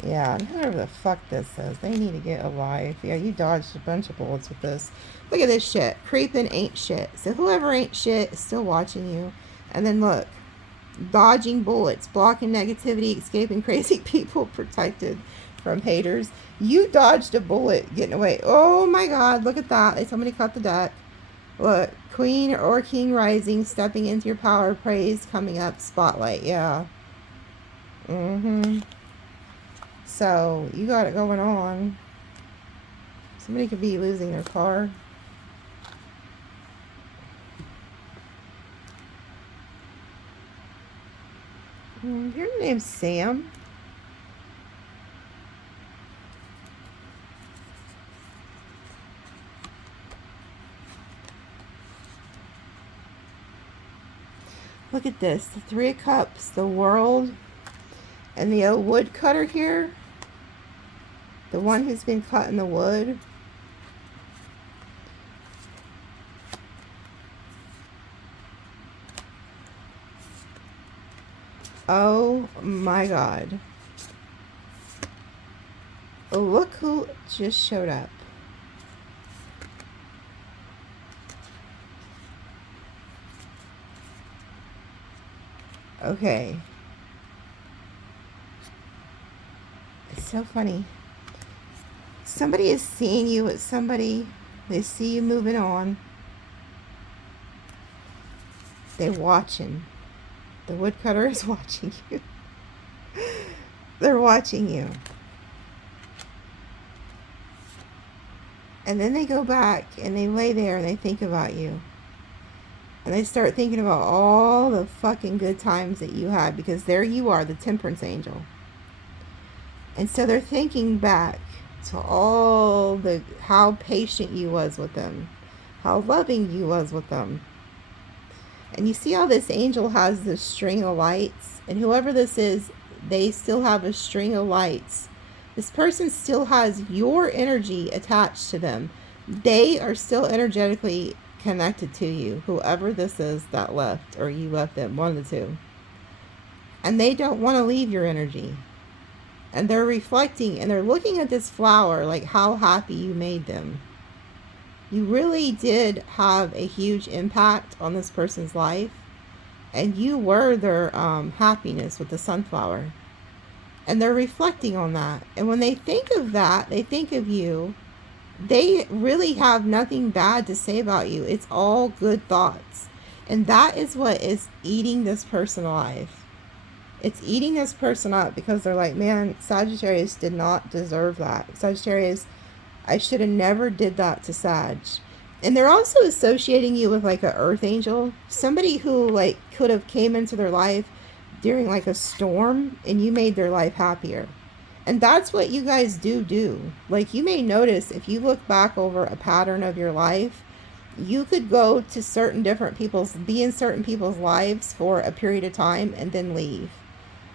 Yeah, whoever the fuck this is, they need to get a life. Yeah, you dodged a bunch of bullets with this. Look at this shit. Creeping ain't shit. So whoever ain't shit is still watching you. And then look. Dodging bullets. Blocking negativity. Escaping crazy people. Protected from haters. You dodged a bullet getting away. Oh my God. Look at that. Somebody cut the deck. Look, queen or king rising, stepping into your power, praise coming up, spotlight. Yeah. So, you got it going on. Somebody could be losing their car. Your name's Sam. Look at this. The Three of Cups, the World, and the old woodcutter here. The one who's been cut in the wood. Oh my God. Look who just showed up. Okay. It's so funny. Somebody is seeing you with somebody. They see you moving on. They're watching. The woodcutter is watching you. They're watching you. And then they go back and they lay there and they think about you. And they start thinking about all the fucking good times that you had, because there you are, the temperance angel. And so they're thinking back to all the, how patient you was with them, how loving you was with them. And you see how this angel has this string of lights, and whoever this is, they still have a string of lights. This person still has your energy attached to them. They are still energetically connected to you, whoever this is that left, or you left them, one of the two. And they don't want to leave your energy. And they're reflecting and they're looking at this flower, like how happy you made them. You really did have a huge impact on this person's life, and you were their happiness with the sunflower. And they're reflecting on that. And when they think of that, they think of you. They really have nothing bad to say about you. It's all good thoughts. And that is what is eating this person alive. It's eating this person up, because they're like, man, Sagittarius did not deserve that. Sagittarius, I should have never did that to Sag. And they're also associating you with like an earth angel. Somebody who like could have came into their life during like a storm and you made their life happier. And that's what you guys do. Like, you may notice if you look back over a pattern of your life, you could go to certain different people's, be in certain people's lives for a period of time and then leave.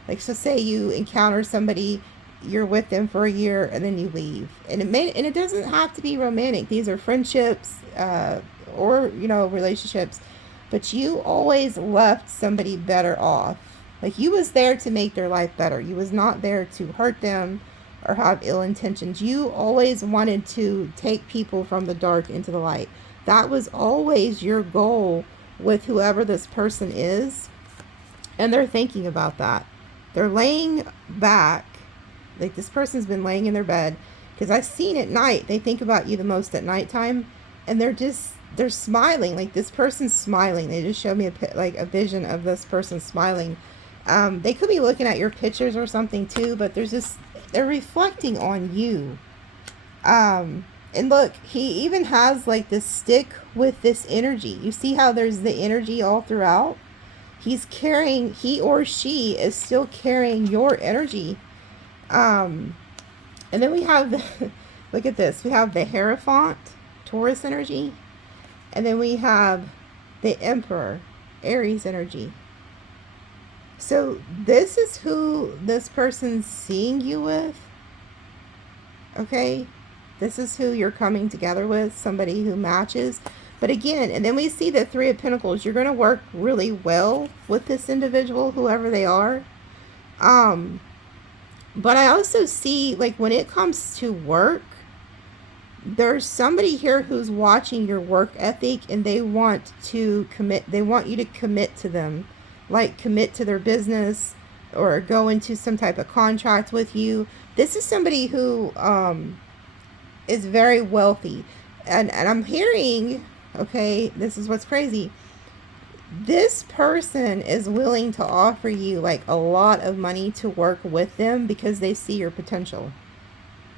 Like, so say you encounter somebody, you're with them for a year and then you leave. And it doesn't have to be romantic. These are friendships, or, you know, relationships. But you always left somebody better off. Like, you was there to make their life better. You was not there to hurt them or have ill intentions. You always wanted to take people from the dark into the light. That was always your goal with whoever this person is. And they're thinking about that. They're laying back. Like, this person's been laying in their bed. Because I've seen at night, they think about you the most at nighttime. And they're smiling. Like, this person's smiling. They just showed me a vision of this person smiling. They could be looking at your pictures or something too, but they're reflecting on you. And look, he even has like this stick with this energy. You see how there's the energy all throughout? He or she is still carrying your energy. And then we have, look at this. We have the Hierophant, Taurus energy. And then we have the Emperor, Aries energy. So this is who this person's seeing you with. Okay? This is who you're coming together with. Somebody who matches. But again, and then we see the Three of Pentacles. You're going to work really well with this individual, whoever they are. But I also see, like, when it comes to work, there's somebody here who's watching your work ethic, and they want to commit. They want you to commit to them. Like, commit to their business or go into some type of contract with you. This is somebody who is very wealthy. And I'm hearing Okay, this is what's crazy. This person is willing to offer you like a lot of money to work with them because they see your potential.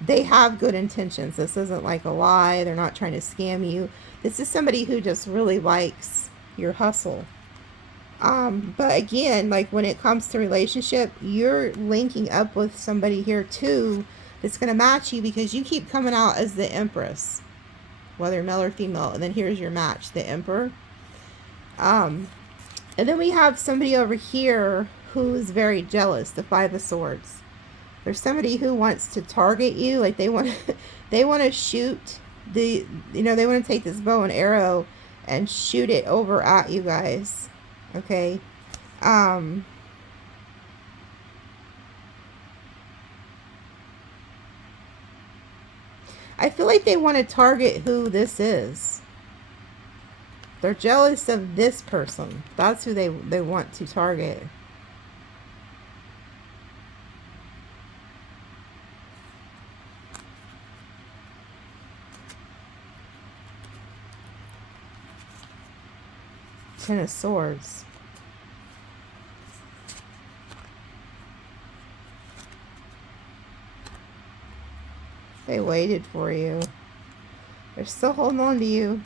They have good intentions. This isn't like a lie. They're not trying to scam you. This is somebody who just really likes your hustle. But again, like when it comes to relationship, you're linking up with somebody here too that's going to match you because you keep coming out as the Empress, whether male or female. And then here's your match, the Emperor. And then we have somebody over here who's very jealous, the Five of Swords. There's somebody who wants to target you, like they want to shoot they want to take this bow and arrow and shoot it over at you guys. Okay. I feel like they want to target who this is. They're jealous of this person. That's who they want to target. Ten of Swords. They waited for you. They're still holding on to you.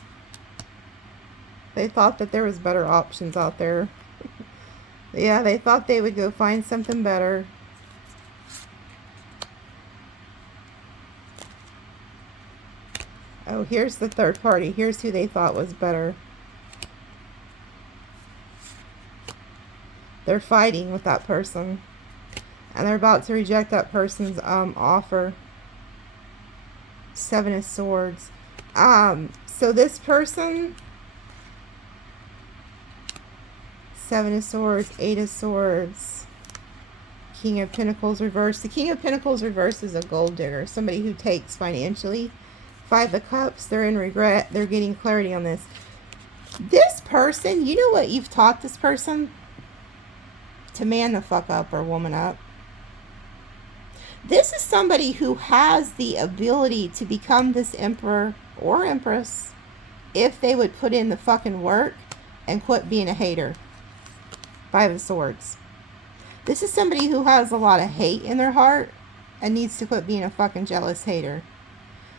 They thought that there was better options out there. Yeah, they thought they would go find something better. Oh, here's the third party. Here's who they thought was better. They're fighting with that person. And they're about to reject that person's offer. Seven of Swords. So this person... Seven of Swords, Eight of Swords, King of Pentacles reversed. The King of Pentacles reversed is a gold digger. Somebody who takes financially. Five of Cups, they're in regret. They're getting clarity on this. This person, you know what you've taught this person? To man the fuck up or woman up. This is somebody who has the ability to become this emperor or empress if they would put in the fucking work and quit being a hater. Five of Swords. This is somebody who has a lot of hate in their heart and needs to quit being a fucking jealous hater.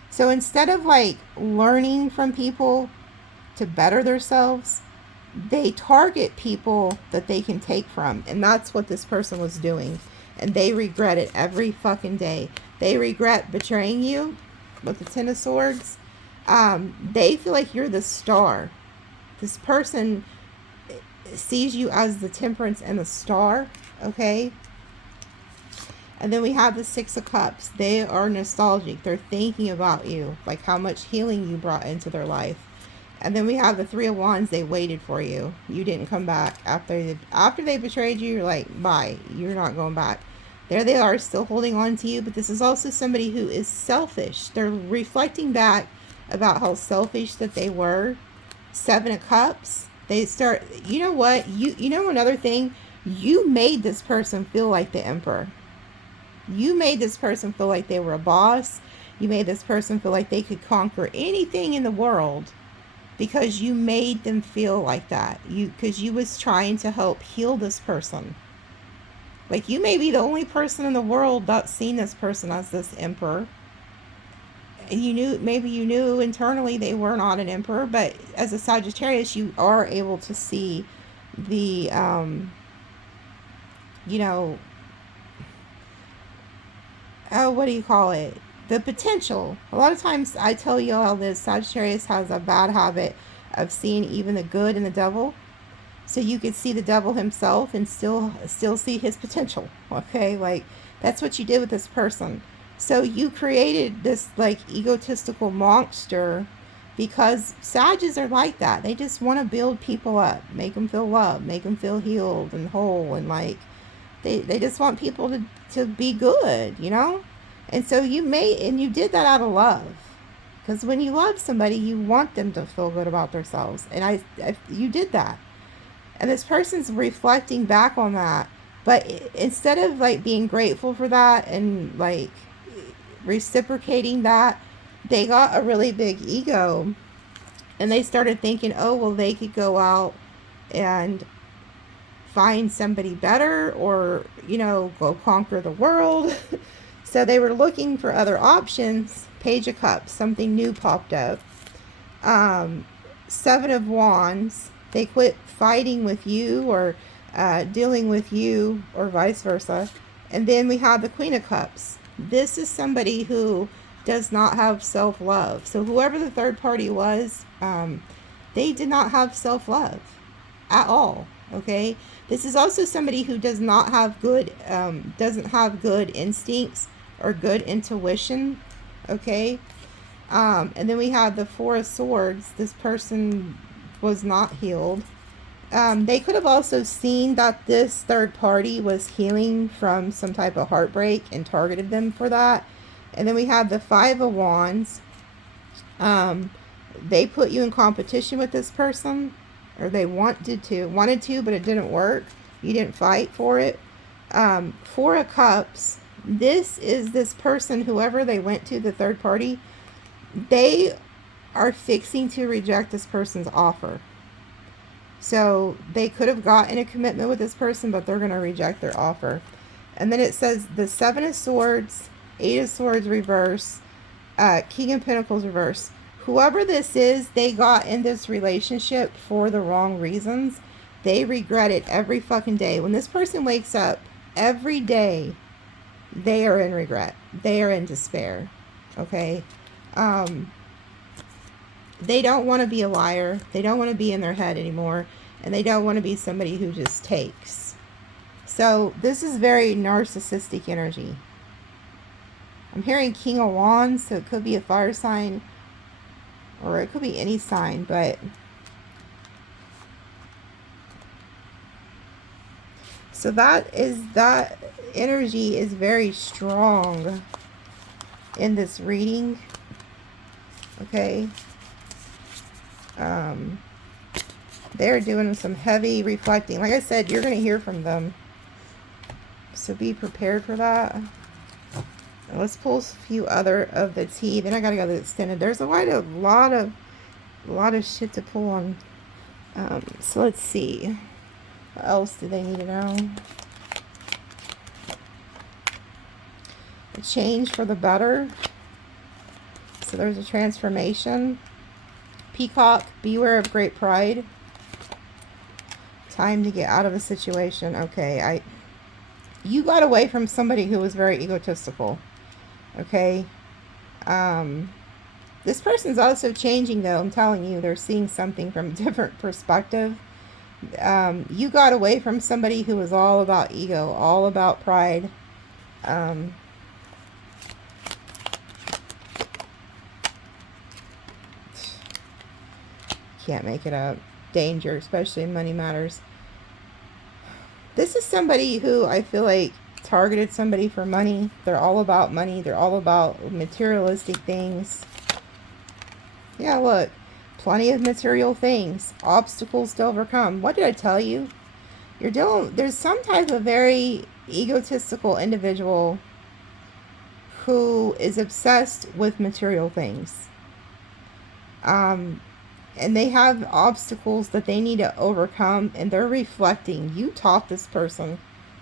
So instead of like learning from people to better themselves, they target people that they can take from. And that's what this person was doing. And they regret it every fucking day. They regret betraying you with the Ten of Swords. They feel like you're the star. This person sees you as the Temperance and the Star. Okay. And then we have the Six of Cups. They are nostalgic. They're thinking about you. Like how much healing you brought into their life. And then we have the Three of Wands. They waited for you. You didn't come back. After they betrayed you, you're like, bye. You're not going back. There they are, still holding on to you. But this is also somebody who is selfish. They're reflecting back about how selfish that they were. Seven of Cups. They start, you know what? You know another thing? You made this person feel like the emperor. You made this person feel like they were a boss. You made this person feel like they could conquer anything in the world because you made them feel like that. Because you was trying to help heal this person. Like you may be the only person in the world that's seen this person as this emperor. And maybe you knew internally they were not an emperor, but as a Sagittarius, you are able to see the, what do you call it? The potential. A lot of times I tell you all this, Sagittarius has a bad habit of seeing even the good in the devil. So you could see the devil himself and still see his potential. Okay, like that's what you did with this person. So you created this like egotistical monster because Sages are like that. They just want to build people up, make them feel loved, make them feel healed and whole, and like they just want people to be good, you know? And so you did that out of love. Because when you love somebody, you want them to feel good about themselves. And you did that. And this person's reflecting back on that. But instead of like being grateful for that and like reciprocating that, they got a really big ego And they started thinking, oh, well, they could go out and find somebody better, or, you know, go conquer the world. So they were looking for other options. Page of Cups, something new popped up. Seven of Wands, they quit fighting with you, or dealing with you, or vice versa. And then we have the Queen of Cups. This is somebody who does not have self-love. So whoever the third party was, they did not have self-love at all. Okay, this is also somebody who does not have good, doesn't have good instincts or good intuition. Okay, and then we have the Four of Swords. This person was not healed. They could have also seen that this third party was healing from some type of heartbreak and targeted them for that. And then we have the Five of Wands. They put you in competition with this person, or they wanted to, but it didn't work. You didn't fight for it. Four of Cups. This is this person, whoever they went to, the third party, they are fixing to reject this person's offer. So they could have gotten a commitment with this person, but they're going to reject their offer. And then it says the Seven of Swords, Eight of Swords reverse, King of Pentacles reverse. Whoever this is, they got in this relationship for the wrong reasons. They regret it every fucking day. When this person wakes up, every day, they are in regret. They are in despair. Okay? They don't want to be a liar. They don't want to be in their head anymore. And they don't want to be somebody who just takes. So this is very narcissistic energy. I'm hearing King of Wands, so it could be a fire sign, or it could be any sign, but so that energy is very strong in this reading. Okay. They're doing some heavy reflecting. Like I said, you're going to hear from them. So be prepared for that. Now let's pull a few other of the tea. Then I got to go to the extended. There's a lot of shit to pull on. So let's see. What else do they need to know? A change for the better. So there's a transformation. Peacock, beware of great pride. Time to get out of a situation. Okay, you got away from somebody who was very egotistical. Okay. This person's also changing, though. I'm telling you, they're seeing something from a different perspective. You got away from somebody who was all about ego, all about pride. Can't make it up. Danger, especially in money matters. This is somebody who I feel like targeted somebody for money. They're all about money. They're all about materialistic things. Yeah, look. Plenty of material things. Obstacles to overcome. What did I tell you? There's some type of very egotistical individual who is obsessed with material things. And they have obstacles that they need to overcome, and they're reflecting. You taught this person.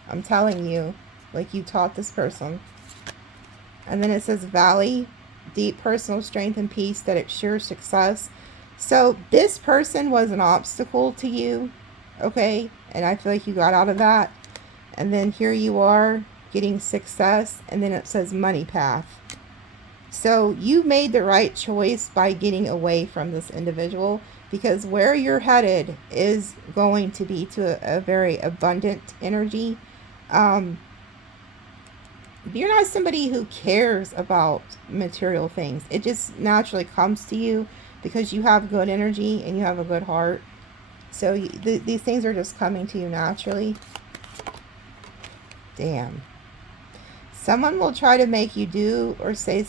I'm telling you, like, you taught this person. And then it says Valley, deep personal strength and peace that assures success. So this person was an obstacle to you, okay? And I feel like you got out of that. And then here you are getting success, and then it says money path. So you made the right choice by getting away from this individual, because where you're headed is going to be to a very abundant energy. You're not somebody who cares about material things. It just naturally comes to you because you have good energy and you have a good heart. So these things are just coming to you naturally. Damn. Someone will try to make you do or say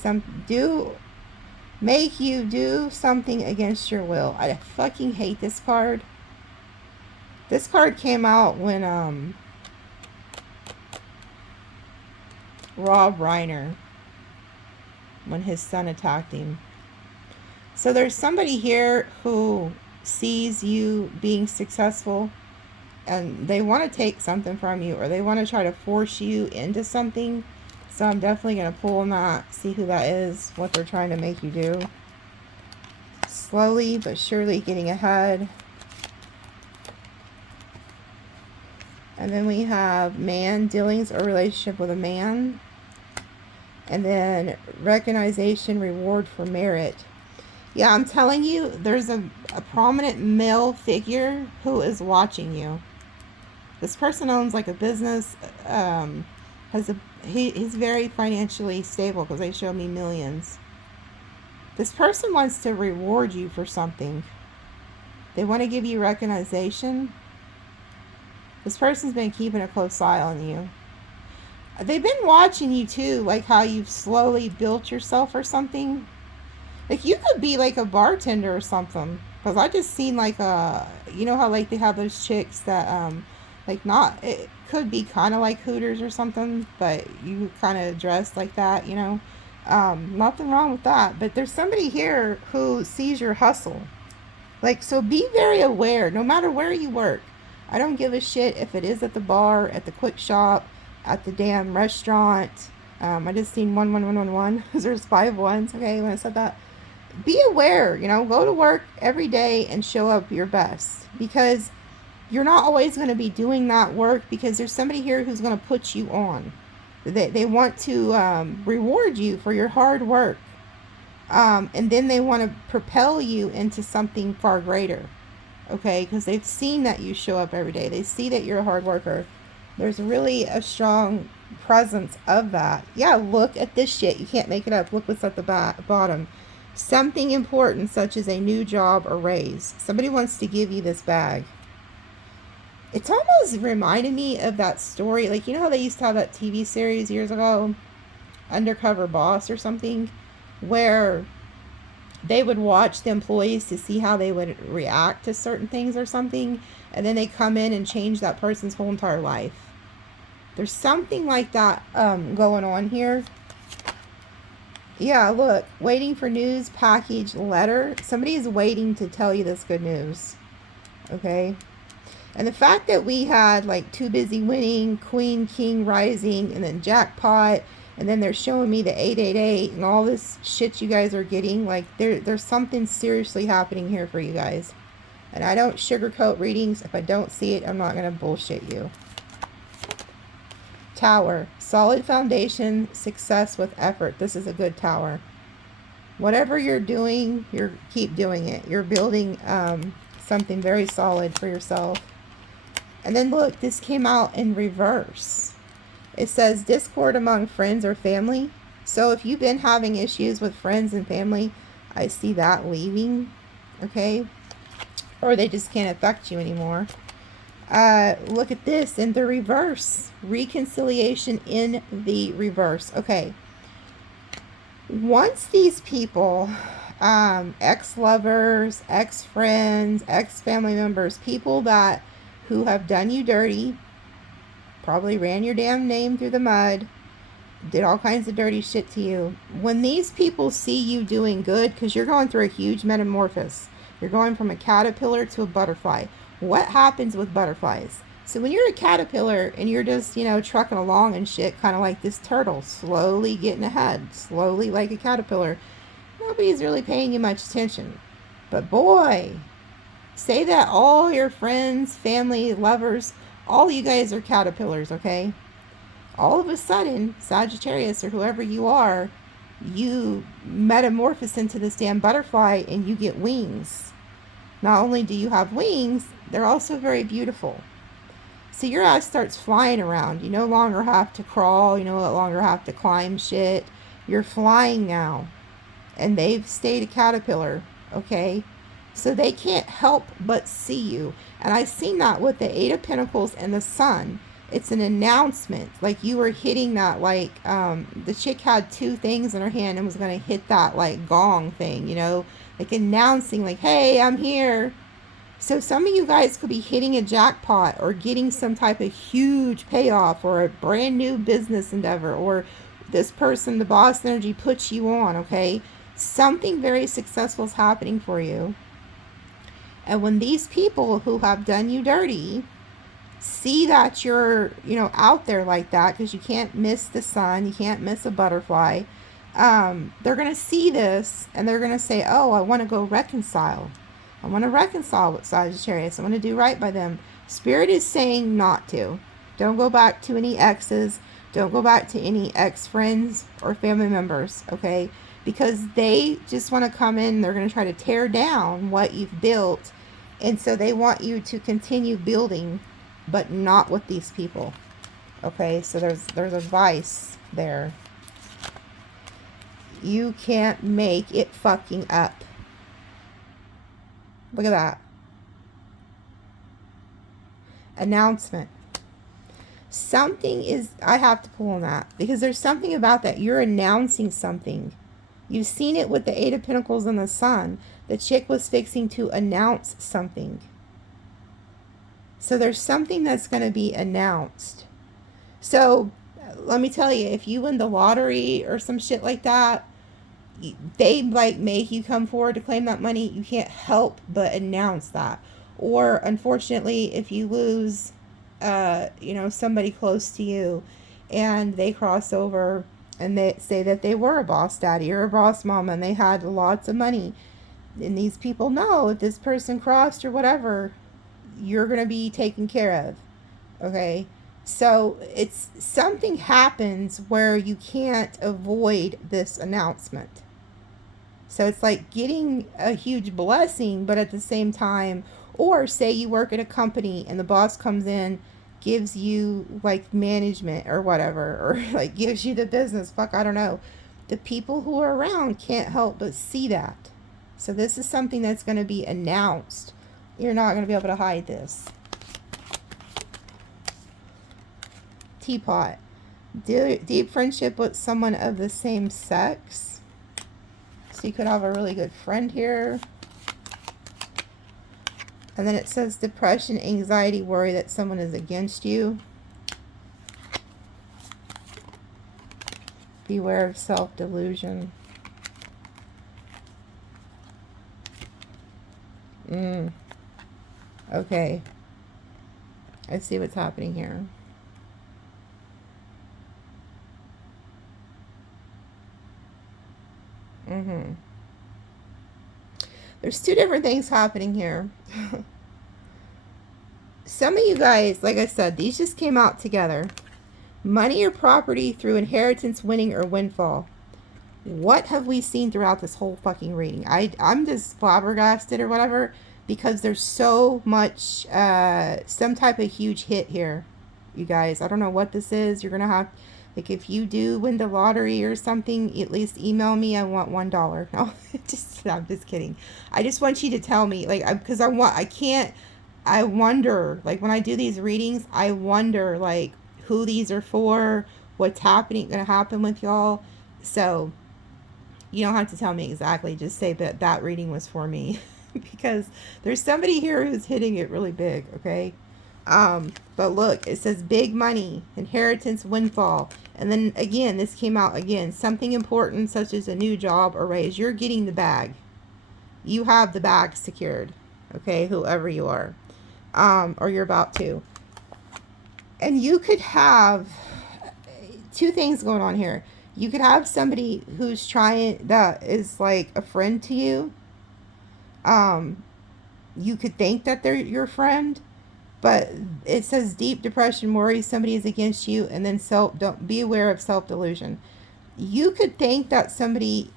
make you do something against your will. I fucking hate this card. This card came out when Rob Reiner, when his son attacked him. So there's somebody here who sees you being successful and they want to take something from you, or they want to try to force you into something. So I'm definitely going to pull on that, see who that is, what they're trying to make you do. Slowly but surely getting ahead. And then we have man, dealings or relationship with a man. And then recognition, reward for merit. Yeah, I'm telling you, there's a prominent male figure who is watching you. This person owns like a business, he's very financially stable because they show me millions. This person wants to reward you for something. They want to give you recognition. This person's been keeping a close eye on you. They've been watching you too, like how you've slowly built yourself or something. Like you could be like a bartender or something. Because I just seen like you know how like they have those chicks that like not, it could be kind of like Hooters or something, but you kind of dress like that, you know. Nothing wrong with that. But there's somebody here who sees your hustle. Like, so be very aware, no matter where you work. I don't give a shit if it is at the bar, at the quick shop, at the damn restaurant. I just seen 11111 because there's 5 ones. Okay, when I said that, be aware, you know, go to work every day and show up your best, because you're not always going to be doing that work, because there's somebody here who's going to put you on. They want to reward you for your hard work. And then they want to propel you into something far greater. Okay, because they've seen that you show up every day. They see that you're a hard worker. There's really a strong presence of that. Yeah, look at this shit. You can't make it up. Look what's at the bottom. Something important, such as a new job or raise. Somebody wants to give you this bag. It's almost reminded me of that story. Like, you know how they used to have that TV series years ago? Undercover Boss or something? Where they would watch the employees to see how they would react to certain things or something. And then they come in and change that person's whole entire life. There's something like that going on here. Yeah, look. Waiting for news, package, letter. Somebody is waiting to tell you this good news. Okay? And the fact that we had like Too Busy Winning, Queen, King, Rising, and then Jackpot, and then they're showing me the 888 and all this shit you guys are getting, like there's something seriously happening here for you guys. And I don't sugarcoat readings. If I don't see it, I'm not going to bullshit you. Tower. Solid foundation, success with effort. This is a good tower. Whatever you're doing, keep doing it. You're building something very solid for yourself. And then look, this came out in reverse. It says discord among friends or family. So if you've been having issues with friends and family, I see that leaving. Okay? Or they just can't affect you anymore. Look at this in the reverse. Reconciliation in the reverse. Okay. Once these people, ex-lovers, ex-friends, ex-family members, people who have done you dirty, probably ran your damn name through the mud, did all kinds of dirty shit to you. When these people see you doing good, because you're going through a huge metamorphosis. You're going from a caterpillar to a butterfly. What happens with butterflies? So when you're a caterpillar and you're just, you know, trucking along and shit, kind of like this turtle, slowly getting ahead, slowly like a caterpillar, nobody's really paying you much attention. But boy, say that all your friends, family, lovers, all you guys are caterpillars, okay? All of a sudden, Sagittarius or whoever you are, you metamorphose into this damn butterfly and you get wings. Not only do you have wings, they're also very beautiful. So your ass starts flying around. You no longer have to crawl. You no longer have to climb shit. You're flying now. And they've stayed a caterpillar, okay? So they can't help but see you. And I've seen that with the 8 of Pentacles and the Sun. It's an announcement. Like you were hitting that, like, the chick had 2 things in her hand and was going to hit that, like, gong thing, you know? Like announcing, like, hey, I'm here. So some of you guys could be hitting a jackpot or getting some type of huge payoff or a brand new business endeavor, or this person, the boss energy, puts you on, okay? Something very successful is happening for you. And when these people who have done you dirty see that you're, out there like that, because you can't miss the sun, you can't miss a butterfly, they're going to see this and they're going to say, oh, I want to go reconcile. I want to reconcile with Sagittarius. I want to do right by them. Spirit is saying not to. Don't go back to any exes. Don't go back to any ex-friends or family members, okay? Because they just want to come in. They're going to try to tear down what you've built. And so they want you to continue building, but not with these people, okay? So there's advice there. You can't make it fucking up. Look at that. Announcement. Something is, I have to pull on that because there's something about that. You're announcing something. You've seen it with the Eight of Pentacles and the Sun. The chick was fixing to announce something. So there's something that's going to be announced. So let me tell you, if you win the lottery or some shit like that, they like make you come forward to claim that money. You can't help but announce that. Or unfortunately, if you lose, somebody close to you and they cross over and they say that they were a boss daddy or a boss mama and they had lots of money, and these people know if this person crossed or whatever, you're going to be taken care of. Okay. So it's something happens where you can't avoid this announcement. So it's like getting a huge blessing, but at the same time, or say you work at a company and the boss comes in, gives you like management or whatever, or like gives you the business. Fuck, I don't know. The people who are around can't help but see that. So this is something that's going to be announced. You're not going to be able to hide this. Teapot. Deep friendship with someone of the same sex. So you could have a really good friend here. And then it says depression, anxiety, worry that someone is against you. Beware of self-delusion. Okay. I see what's happening here. There's two different things happening here. Some of you guys, like I said, these just came out together. Money or property through inheritance, winning, or windfall. What have we seen throughout this whole fucking reading? I'm just flabbergasted or whatever, because there's so much, some type of huge hit here, you guys. I don't know what this is. You're going to have, like, if you do win the lottery or something, at least email me. I want $1. No, I'm just kidding. I just want you to tell me, like, because I wonder, like, when I do these readings, I wonder, like, who these are for, what's going to happen with y'all. So you don't have to tell me exactly. Just say that that reading was for me, because there's somebody here who's hitting it really big. Okay. But look, it says big money, inheritance, windfall. And then again, this came out again, something important such as a new job or raise. You're getting the bag. You have the bag secured. Okay. Whoever you are, or you're about to. And you could have two things going on here. You could have somebody who's that is like a friend to you. You could think that they're your friend, but it says deep depression, worry, somebody is against you, and then don't be aware of self-delusion. You could think that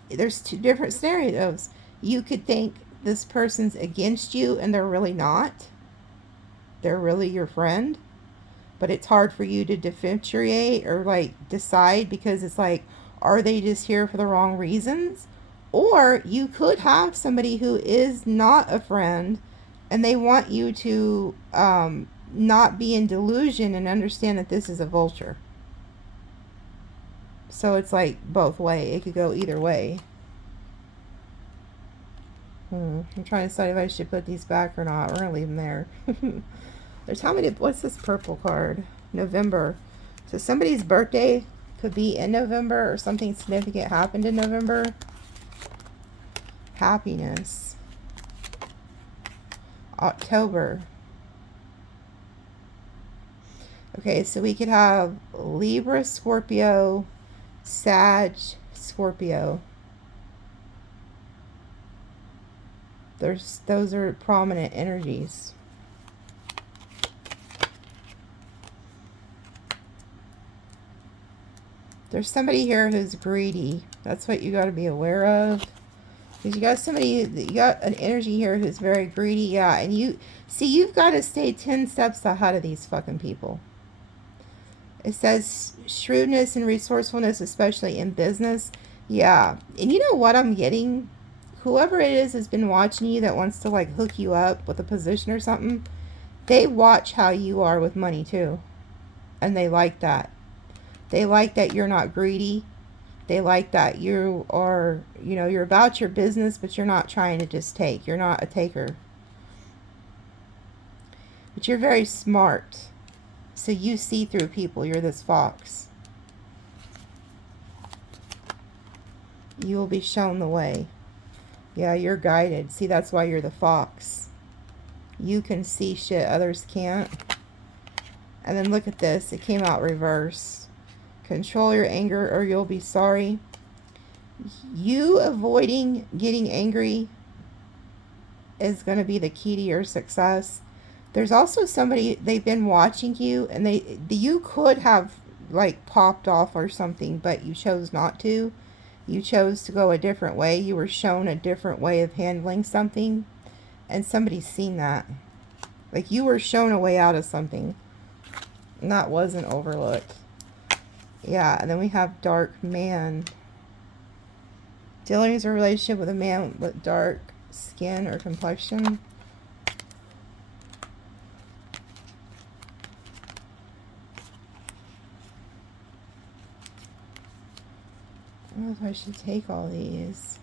there's two different scenarios. You could think this person's against you and they're really not. They're really your friend, but it's hard for you to differentiate or like decide, because it's like, are they just here for the wrong reasons? Or you could have somebody who is not a friend and they want you to not be in delusion and understand that this is a vulture. So it's like both way. It could go either way. I'm trying to decide if I should put these back or not. We're going to leave them there. There's how many, what's this purple card? November. So somebody's birthday could be in November, or something significant happened in November. happiness. October. Okay, so we could have Libra, Scorpio, Sag, Scorpio. Those are prominent energies. There's somebody here who's greedy. That's what you got to be aware of. Because you got somebody, you got an energy here who's very greedy. Yeah, and you've got to stay 10 steps ahead of these fucking people. It says shrewdness and resourcefulness, especially in business. Yeah, and you know what I'm getting? Whoever it is has been watching you that wants to like hook you up with a position or something. They watch how you are with money too. And they like that. They like that you're not greedy. They like that you are, you know, you're about your business, but you're not trying to just take. You're not a taker. But you're very smart. So you see through people. You're this fox. You will be shown the way. Yeah, you're guided. See, that's why you're the fox. You can see shit others can't. And then look at this. It came out reverse. Control your anger or you'll be sorry. You avoiding getting angry is going to be the key to your success. There's also somebody, they've been watching you, and you could have like popped off or something, but you chose not to. You chose to go a different way. You were shown a different way of handling something, and somebody's seen that. Like you were shown a way out of something, and that wasn't overlooked. Yeah, and then we have dark man. Dealing with a relationship with a man with dark skin or complexion. I don't know if I should take all these.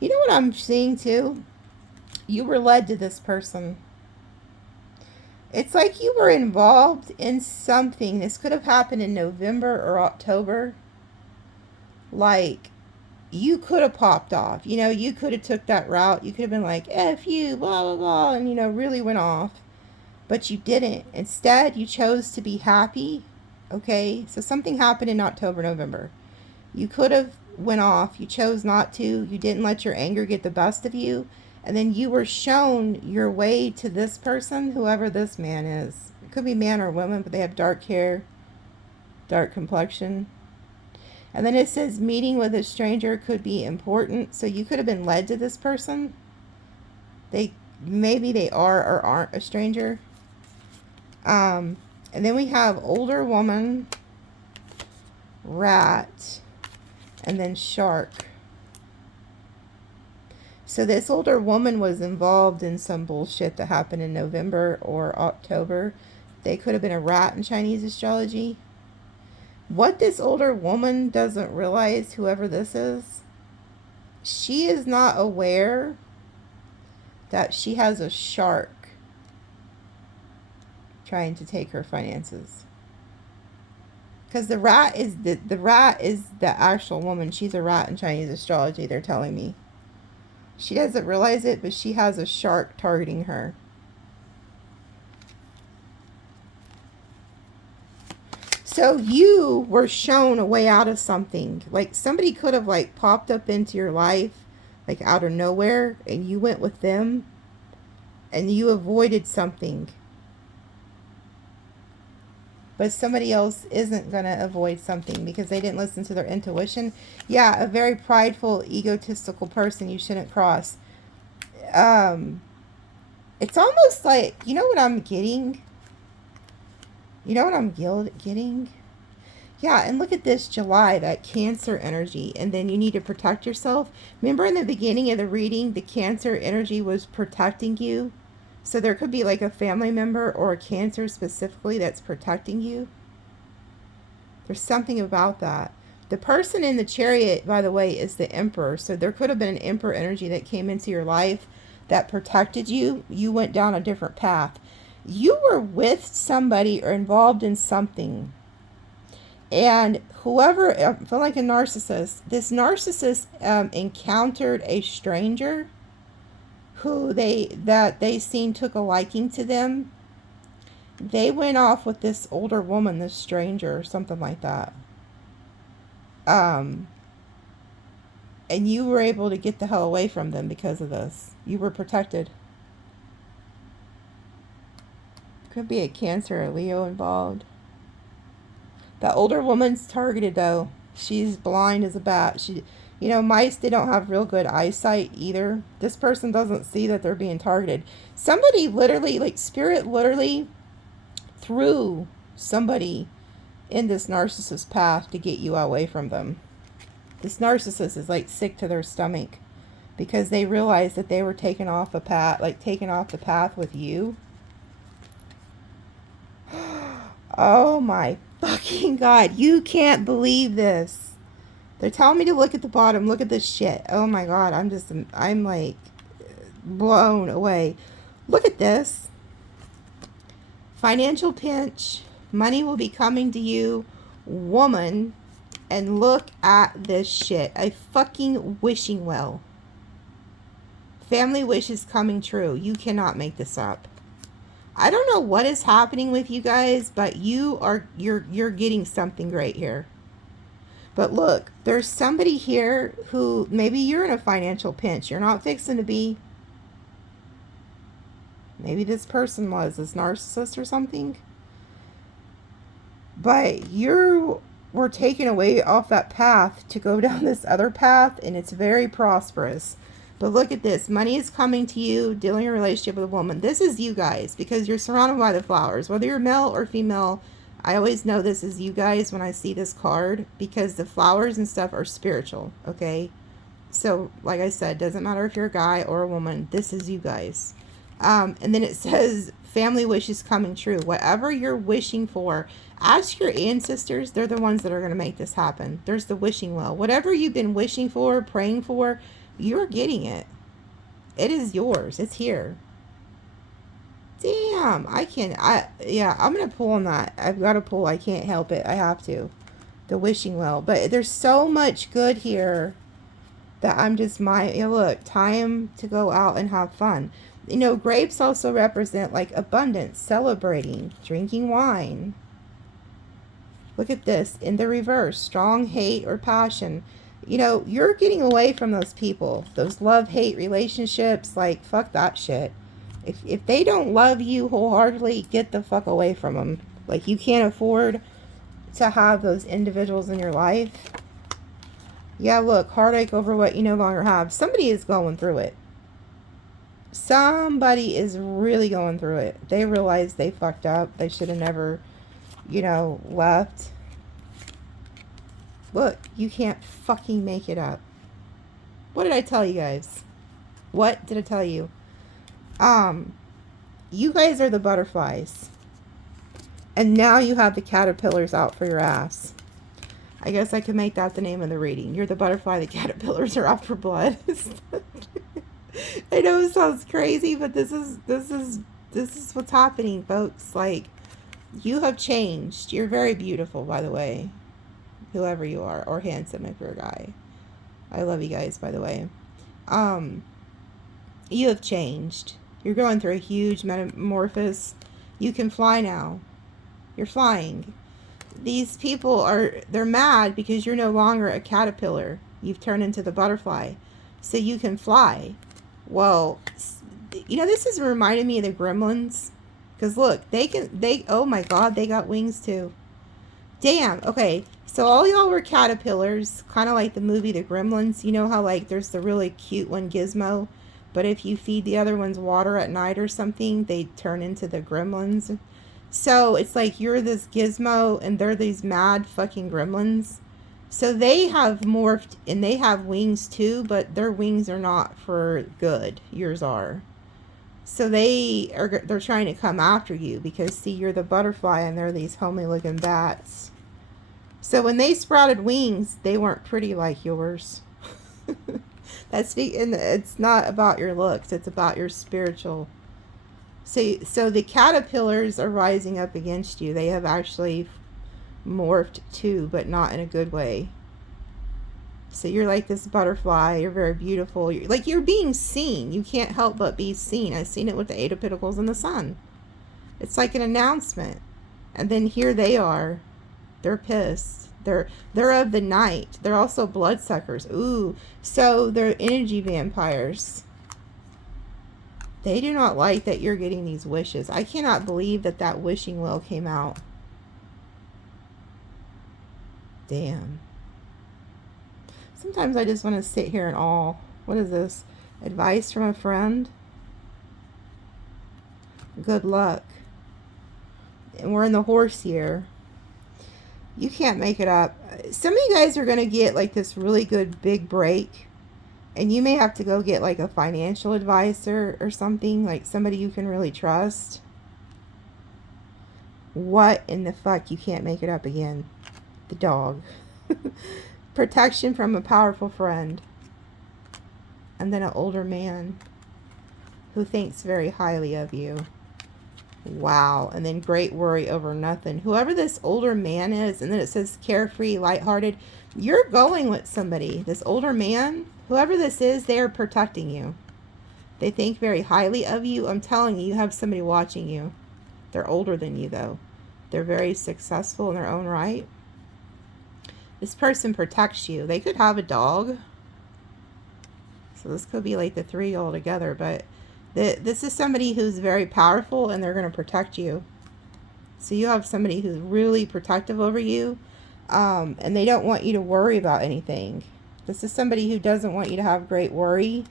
You know what I'm seeing too? You were led to this person. It's like you were involved in something. This could have happened in November or October. Like, you could have popped off. You know, you could have took that route. You could have been like, F you, blah, blah, blah, and, you know, really went off. But you didn't. Instead, you chose to be happy. Okay? So something happened in October, November. You could have went off. You chose not to. You didn't let your anger get the best of you. And then you were shown your way to this person, whoever this man is. It could be man or woman, but they have dark hair, dark complexion. And then it says meeting with a stranger could be important. So you could have been led to this person. Maybe they are or aren't a stranger. And then we have older woman, rat, and then shark. So this older woman was involved in some bullshit that happened in November or October. They could have been a rat in Chinese astrology. What this older woman doesn't realize, whoever this is, she is not aware that she has a shark trying to take her finances. Because the rat is the actual woman. She's a rat in Chinese astrology, they're telling me. She doesn't realize it, but she has a shark targeting her. So you were shown a way out of something. Like somebody could have like popped up into your life, like out of nowhere, and you went with them, and you avoided something. But somebody else isn't going to avoid something because they didn't listen to their intuition. Yeah, a very prideful, egotistical person you shouldn't cross. It's almost like, you know what I'm getting? You know what I'm getting? Yeah, and look at this July, that Cancer energy. And then you need to protect yourself. Remember in the beginning of the reading, the Cancer energy was protecting you? So there could be like a family member or a Cancer specifically that's protecting you. There's something about that. The person in the Chariot, by the way, is the Emperor. So there could have been an Emperor energy that came into your life that protected you. You went down a different path. You were with somebody or involved in something. And whoever, I feel like a narcissist, this narcissist encountered a stranger who they seen took a liking to them. They went off with this older woman, this stranger, or something like that. And you were able to get the hell away from them because of this. You were protected. Could be a Cancer or Leo involved. The older woman's targeted, though. She's blind as a bat. You know, mice, they don't have real good eyesight either. This person doesn't see that they're being targeted. Somebody literally, like, spirit literally threw somebody in this narcissist path to get you away from them. This narcissist is, like, sick to their stomach because they realized that they were taken off a path, like, taken off the path with you. Oh my fucking God. You can't believe this. They're telling me to look at the bottom. Look at this shit. Oh my God. I'm like blown away. Look at this. Financial pinch. Money will be coming to you. Woman. And look at this shit. A fucking wishing well. Family wishes coming true. You cannot make this up. I don't know what is happening with you guys, but you're getting something great here. But look, there's somebody here who maybe you're in a financial pinch. You're not fixing to be. Maybe this person was this narcissist or something. But you were taken away off that path to go down this other path, and it's very prosperous. But look at this. Money is coming to you, dealing in a relationship with a woman. This is you guys because you're surrounded by the flowers. Whether you're male or female, I always know this is you guys when I see this card because the flowers and stuff are spiritual, okay? So, like I said, doesn't matter if you're a guy or a woman. This is you guys. And then it says, family wishes coming true. Whatever you're wishing for, ask your ancestors. They're the ones that are going to make this happen. There's the wishing well. Whatever you've been wishing for, praying for, you're getting it. It is yours. It's here. Damn. Yeah, I'm going to pull on that. I've got to pull. I can't help it. I have to. The wishing well. But there's so much good here that I'm just look, time to go out and have fun. You know, grapes also represent like abundance, celebrating, drinking wine. Look at this. In the reverse, strong hate or passion. You know, you're getting away from those people. Those love-hate relationships, like, fuck that shit. If they don't love you wholeheartedly, get the fuck away from them. Like, you can't afford to have those individuals in your life. Yeah, look, heartache over what you no longer have. Somebody is going through it. Somebody is really going through it. They realize they fucked up. They should have never, you know, left. Look, you can't fucking make it up. What did I tell you guys? What did I tell you? You guys are the butterflies. And now you have the caterpillars out for your ass. I guess I could make that the name of the reading. You're the butterfly, the caterpillars are out for blood. I know it sounds crazy, but this is what's happening, folks. Like, you have changed. You're very beautiful, by the way. Whoever you are, or handsome if you're a guy. I love you guys, by the way. You have changed. You're going through a huge metamorphosis. You can fly now. You're flying. These people they're mad because you're no longer a caterpillar. You've turned into the butterfly. So you can fly. Well, you know, this is reminding me of the gremlins. Because look, oh my God, they got wings too. Damn, okay. So all y'all were caterpillars, kind of like the movie The Gremlins. You know how, like, there's the really cute one, Gizmo, but if you feed the other ones water at night or something, they turn into the gremlins. So it's like you're this Gizmo and they're these mad fucking gremlins. So they have morphed and they have wings too, but their wings are not for good. Yours are. So they're trying to come after you because, see, you're the butterfly and they're these homely looking bats. So when they sprouted wings, they weren't pretty like yours. And it's not about your looks. It's about your spiritual So the caterpillars are rising up against you. They have actually morphed too, but not in a good way. So you're like this butterfly. You're very beautiful. You're being seen. You can't help but be seen. I've seen it with the Eight of Pentacles and the Sun. It's like an announcement. And then here they are. They're pissed. They're of the night. They're also bloodsuckers. Ooh. So they're energy vampires. They do not like that you're getting these wishes. I cannot believe that that wishing well came out. Damn. Sometimes I just want to sit here in awe. What is this? Advice from a friend? Good luck. And we're in the horse year. You can't make it up. Some of you guys are going to get like this really good big break. And you may have to go get like a financial advisor or something. Like somebody you can really trust. What in the fuck? You can't make it up again. The dog. Protection from a powerful friend. And then an older man who thinks very highly of you. Wow. And then great worry over nothing. Whoever this older man is, and then it says carefree, lighthearted. You're going with somebody. This older man, whoever this is, they are protecting you. They think very highly of you. I'm telling you, you have somebody watching you. They're older than you, though. They're very successful in their own right. This person protects you. They could have a dog. So this could be like the three all together. But this is somebody who's very powerful and they're going to protect you. So you have somebody who's really protective over you. And they don't want you to worry about anything. This is somebody who doesn't want you to have great worry.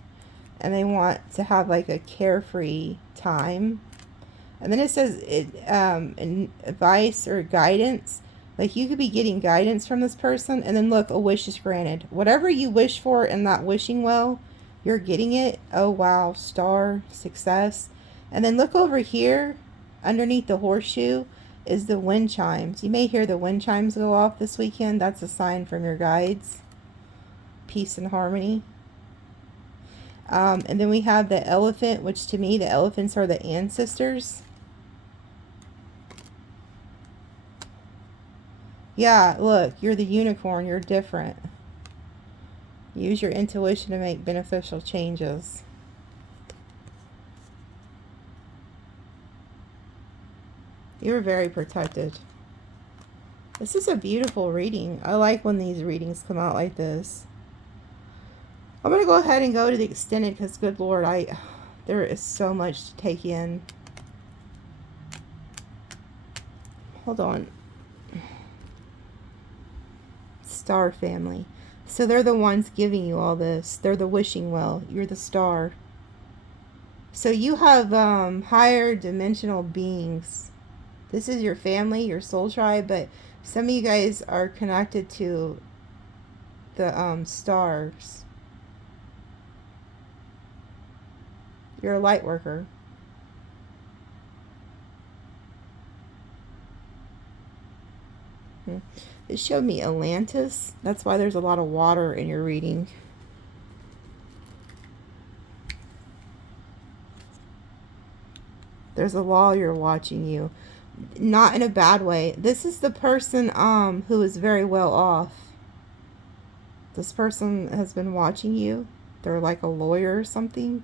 And they want to have like a carefree time. And then it says advice or guidance. Like you could be getting guidance from this person. And then look, a wish is granted. Whatever you wish for in that wishing well, you're getting it. Oh, wow. Star, success. And then look over here. Underneath the horseshoe is the wind chimes. You may hear the wind chimes go off this weekend. That's a sign from your guides. Peace and harmony. And then we have the elephant, which to me, the elephants are the ancestors. Yeah, look, you're the unicorn. You're different. Use your intuition to make beneficial changes. You're very protected. This is a beautiful reading. I like when these readings come out like this. I'm going to go ahead and go to the extended because, good Lord, there is so much to take in. Hold on. Star family. So they're the ones giving you all this. They're the wishing well. You're the star. So you have higher dimensional beings. This is your family, your soul tribe, but some of you guys are connected to the stars. You're a light worker. It showed me Atlantis. That's why there's a lot of water in your reading. There's a lawyer watching you. Not in a bad way. This is the person who is very well off. This person has been watching you. They're like a lawyer or something.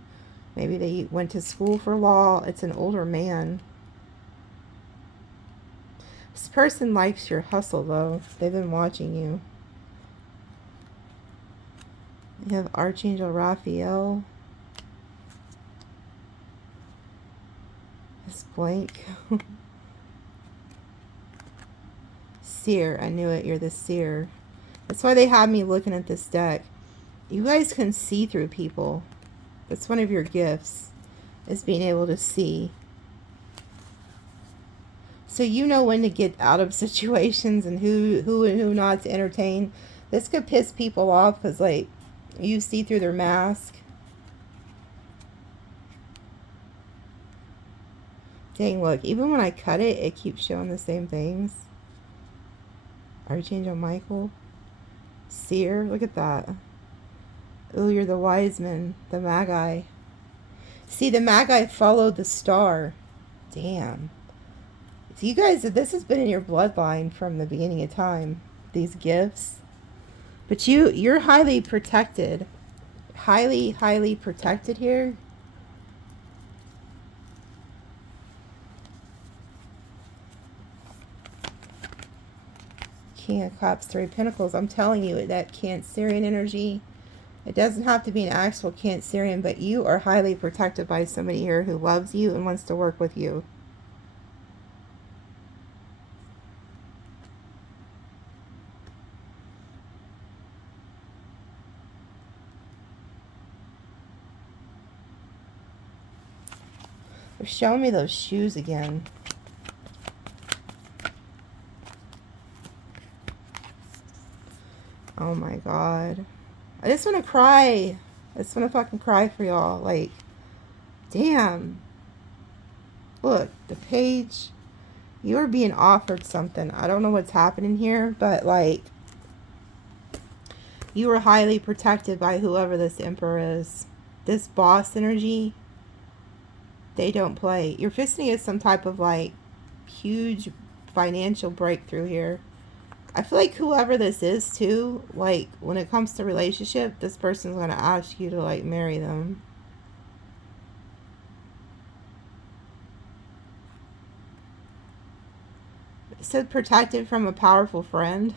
Maybe they went to school for law. It's an older man. This person likes your hustle, though. They've been watching you. You have Archangel Raphael. It's blank. Seer. I knew it. You're the seer. That's why they have me looking at this deck. You guys can see through people. That's one of your gifts, is being able to see. So you know when to get out of situations and who and who not to entertain. This could piss people off because, like, you see through their mask. Dang, look, even when I cut it, it keeps showing the same things. Archangel Michael. Seer, look at that. Ooh, you're the wise man, the Magi. See, the Magi followed the star. Damn. So you guys, this has been in your bloodline from the beginning of time. These gifts. But you're highly protected. Highly, highly protected here. King of Cups, Three of Pentacles. I'm telling you, that Cancerian energy, it doesn't have to be an actual Cancerian, but you are highly protected by somebody here who loves you and wants to work with you. They're showing me those shoes again. Oh my God. I just want to cry. I just want to fucking cry for y'all. Like, damn. Look, the page. You are being offered something. I don't know what's happening here, but like, you are highly protected by whoever this Emperor is. This boss energy, they don't play. You're fixing to get some type of like huge financial breakthrough here. I feel like whoever this is too, like when it comes to relationship, this person's going to ask you to like marry them. It said protected from a powerful friend.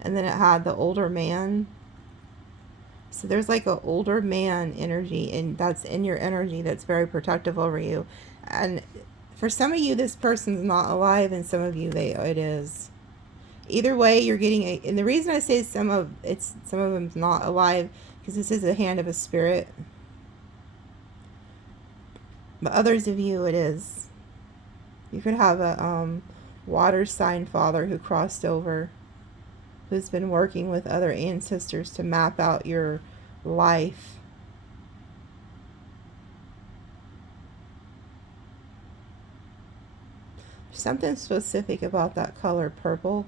And then it had the older man. So there's like an older man energy, and that's in your energy that's very protective over you. And for some of you, this person's not alive, and some of you, it is. Either way, you're getting a, and the reason I say some of them's not alive, because this is the hand of a spirit. But others of you, it is. You could have a water sign father who crossed over, who's been working with other ancestors to map out your life. Something specific about that color purple.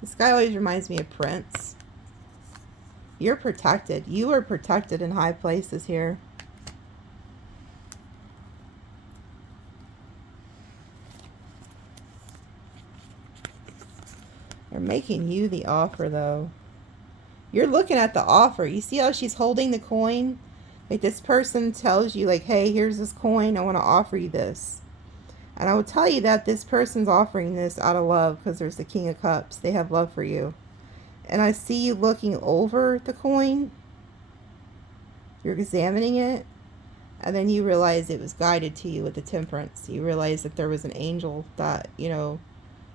This guy always reminds me of Prince. You're protected. You are protected in high places here. They're making you the offer, though. You're looking at the offer. You see how she's holding the coin? Like, this person tells you, like, hey, here's this coin. I want to offer you this. And I will tell you that this person's offering this out of love, because there's the King of Cups. They have love for you. And I see you looking over the coin. You're examining it. And then you realize it was guided to you with the Temperance. You realize that there was an angel that, you know,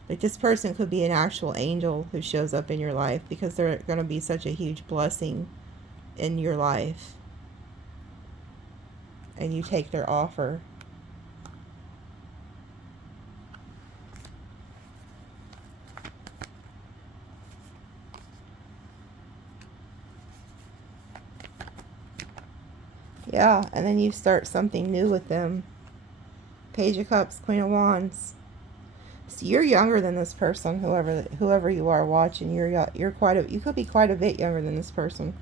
like this person could be an actual angel who shows up in your life, because they're going to be such a huge blessing in your life. And you take their offer. Yeah, and then you start something new with them. Page of Cups, Queen of Wands. So you're younger than this person, whoever you are watching. You could be quite a bit younger than this person.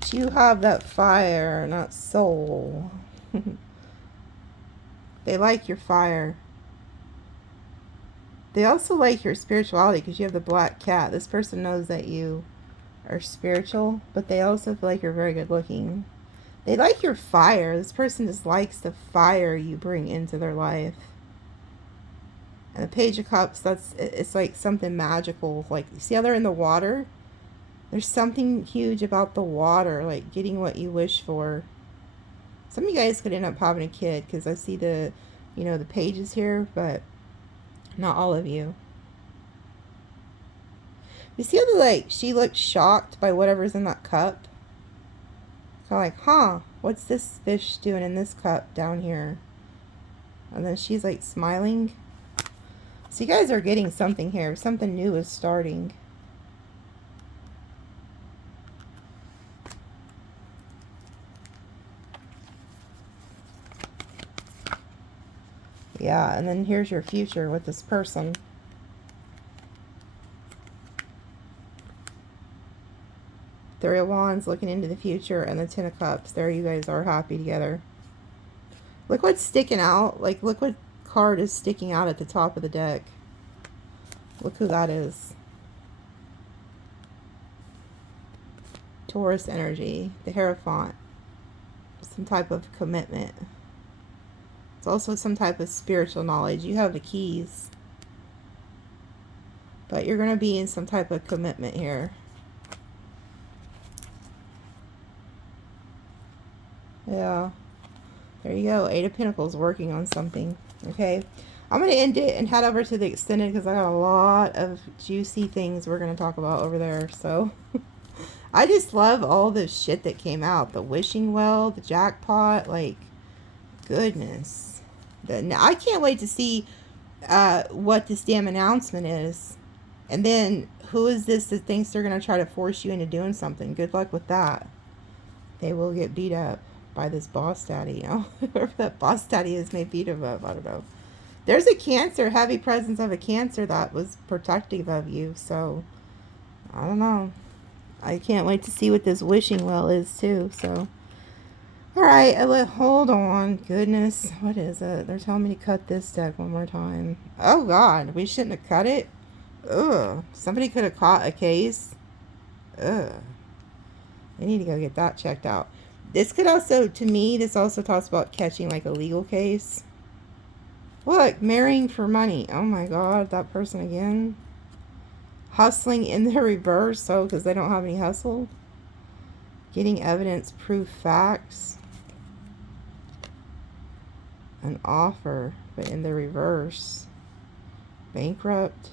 But you have that fire, not soul. They like your fire. They also like your spirituality, because you have the black cat. This person knows that you are spiritual, but they also feel like you're very good looking. They like your fire. This person just likes the fire you bring into their life. And the Page of Cups, it's like something magical. Like, you see how they're in the water? There's something huge about the water, like getting what you wish for. Some of you guys could end up having a kid, because I see the, you know, the pages here, but not all of you. You see how like she looks shocked by whatever's in that cup? Kind of like, huh, what's this fish doing in this cup down here? And then she's like smiling. So you guys are getting something here. Something new is starting. Yeah, and then here's your future with this person. Three of Wands looking into the future, and the Ten of Cups. There you guys are happy together. Look what's sticking out. Like, look what card is sticking out at the top of the deck. Look who that is. Taurus energy. The Hierophant. Some type of commitment. It's also some type of spiritual knowledge. You have the keys. But you're going to be in some type of commitment here. Yeah. There you go. Eight of Pentacles working on something. Okay. I'm going to end it and head over to the extended because I got a lot of juicy things we're going to talk about over there. So, I just love all the shit that came out. The wishing well, the jackpot. Like, goodness. I can't wait to see what this damn announcement is. And then, who is this that thinks they're going to try to force you into doing something? Good luck with that. They will get beat up by this boss daddy, you know. Whoever that boss daddy is may beat him up. I don't know. There's a Cancer, heavy presence of a Cancer that was protective of you. So, I don't know. I can't wait to see what this wishing well is, too. So, alright, hold on. Goodness, what is it? They're telling me to cut this deck one more time. Oh, God, we shouldn't have cut it? Ugh. Somebody could have caught a case. Ugh. I need to go get that checked out. This could also, to me, this also talks about catching like a legal case. Look, marrying for money. Oh my God, that person again. Hustling in the reverse, so because they don't have any hustle. Getting evidence, proof, facts. An offer, but in the reverse. Bankrupt.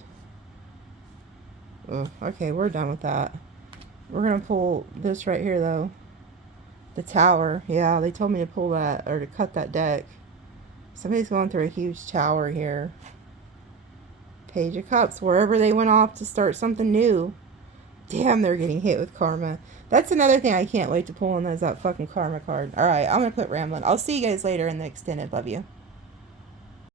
Ugh, okay, we're done with that. We're going to pull this right here, though. The Tower. Yeah, they told me to pull that, or to cut that deck. Somebody's going through a huge tower here. Page of Cups. Wherever they went off to start something new. Damn, they're getting hit with karma. That's another thing I can't wait to pull in, is that fucking karma card. Alright, I'm going to quit rambling. I'll see you guys later in the extended. Love you.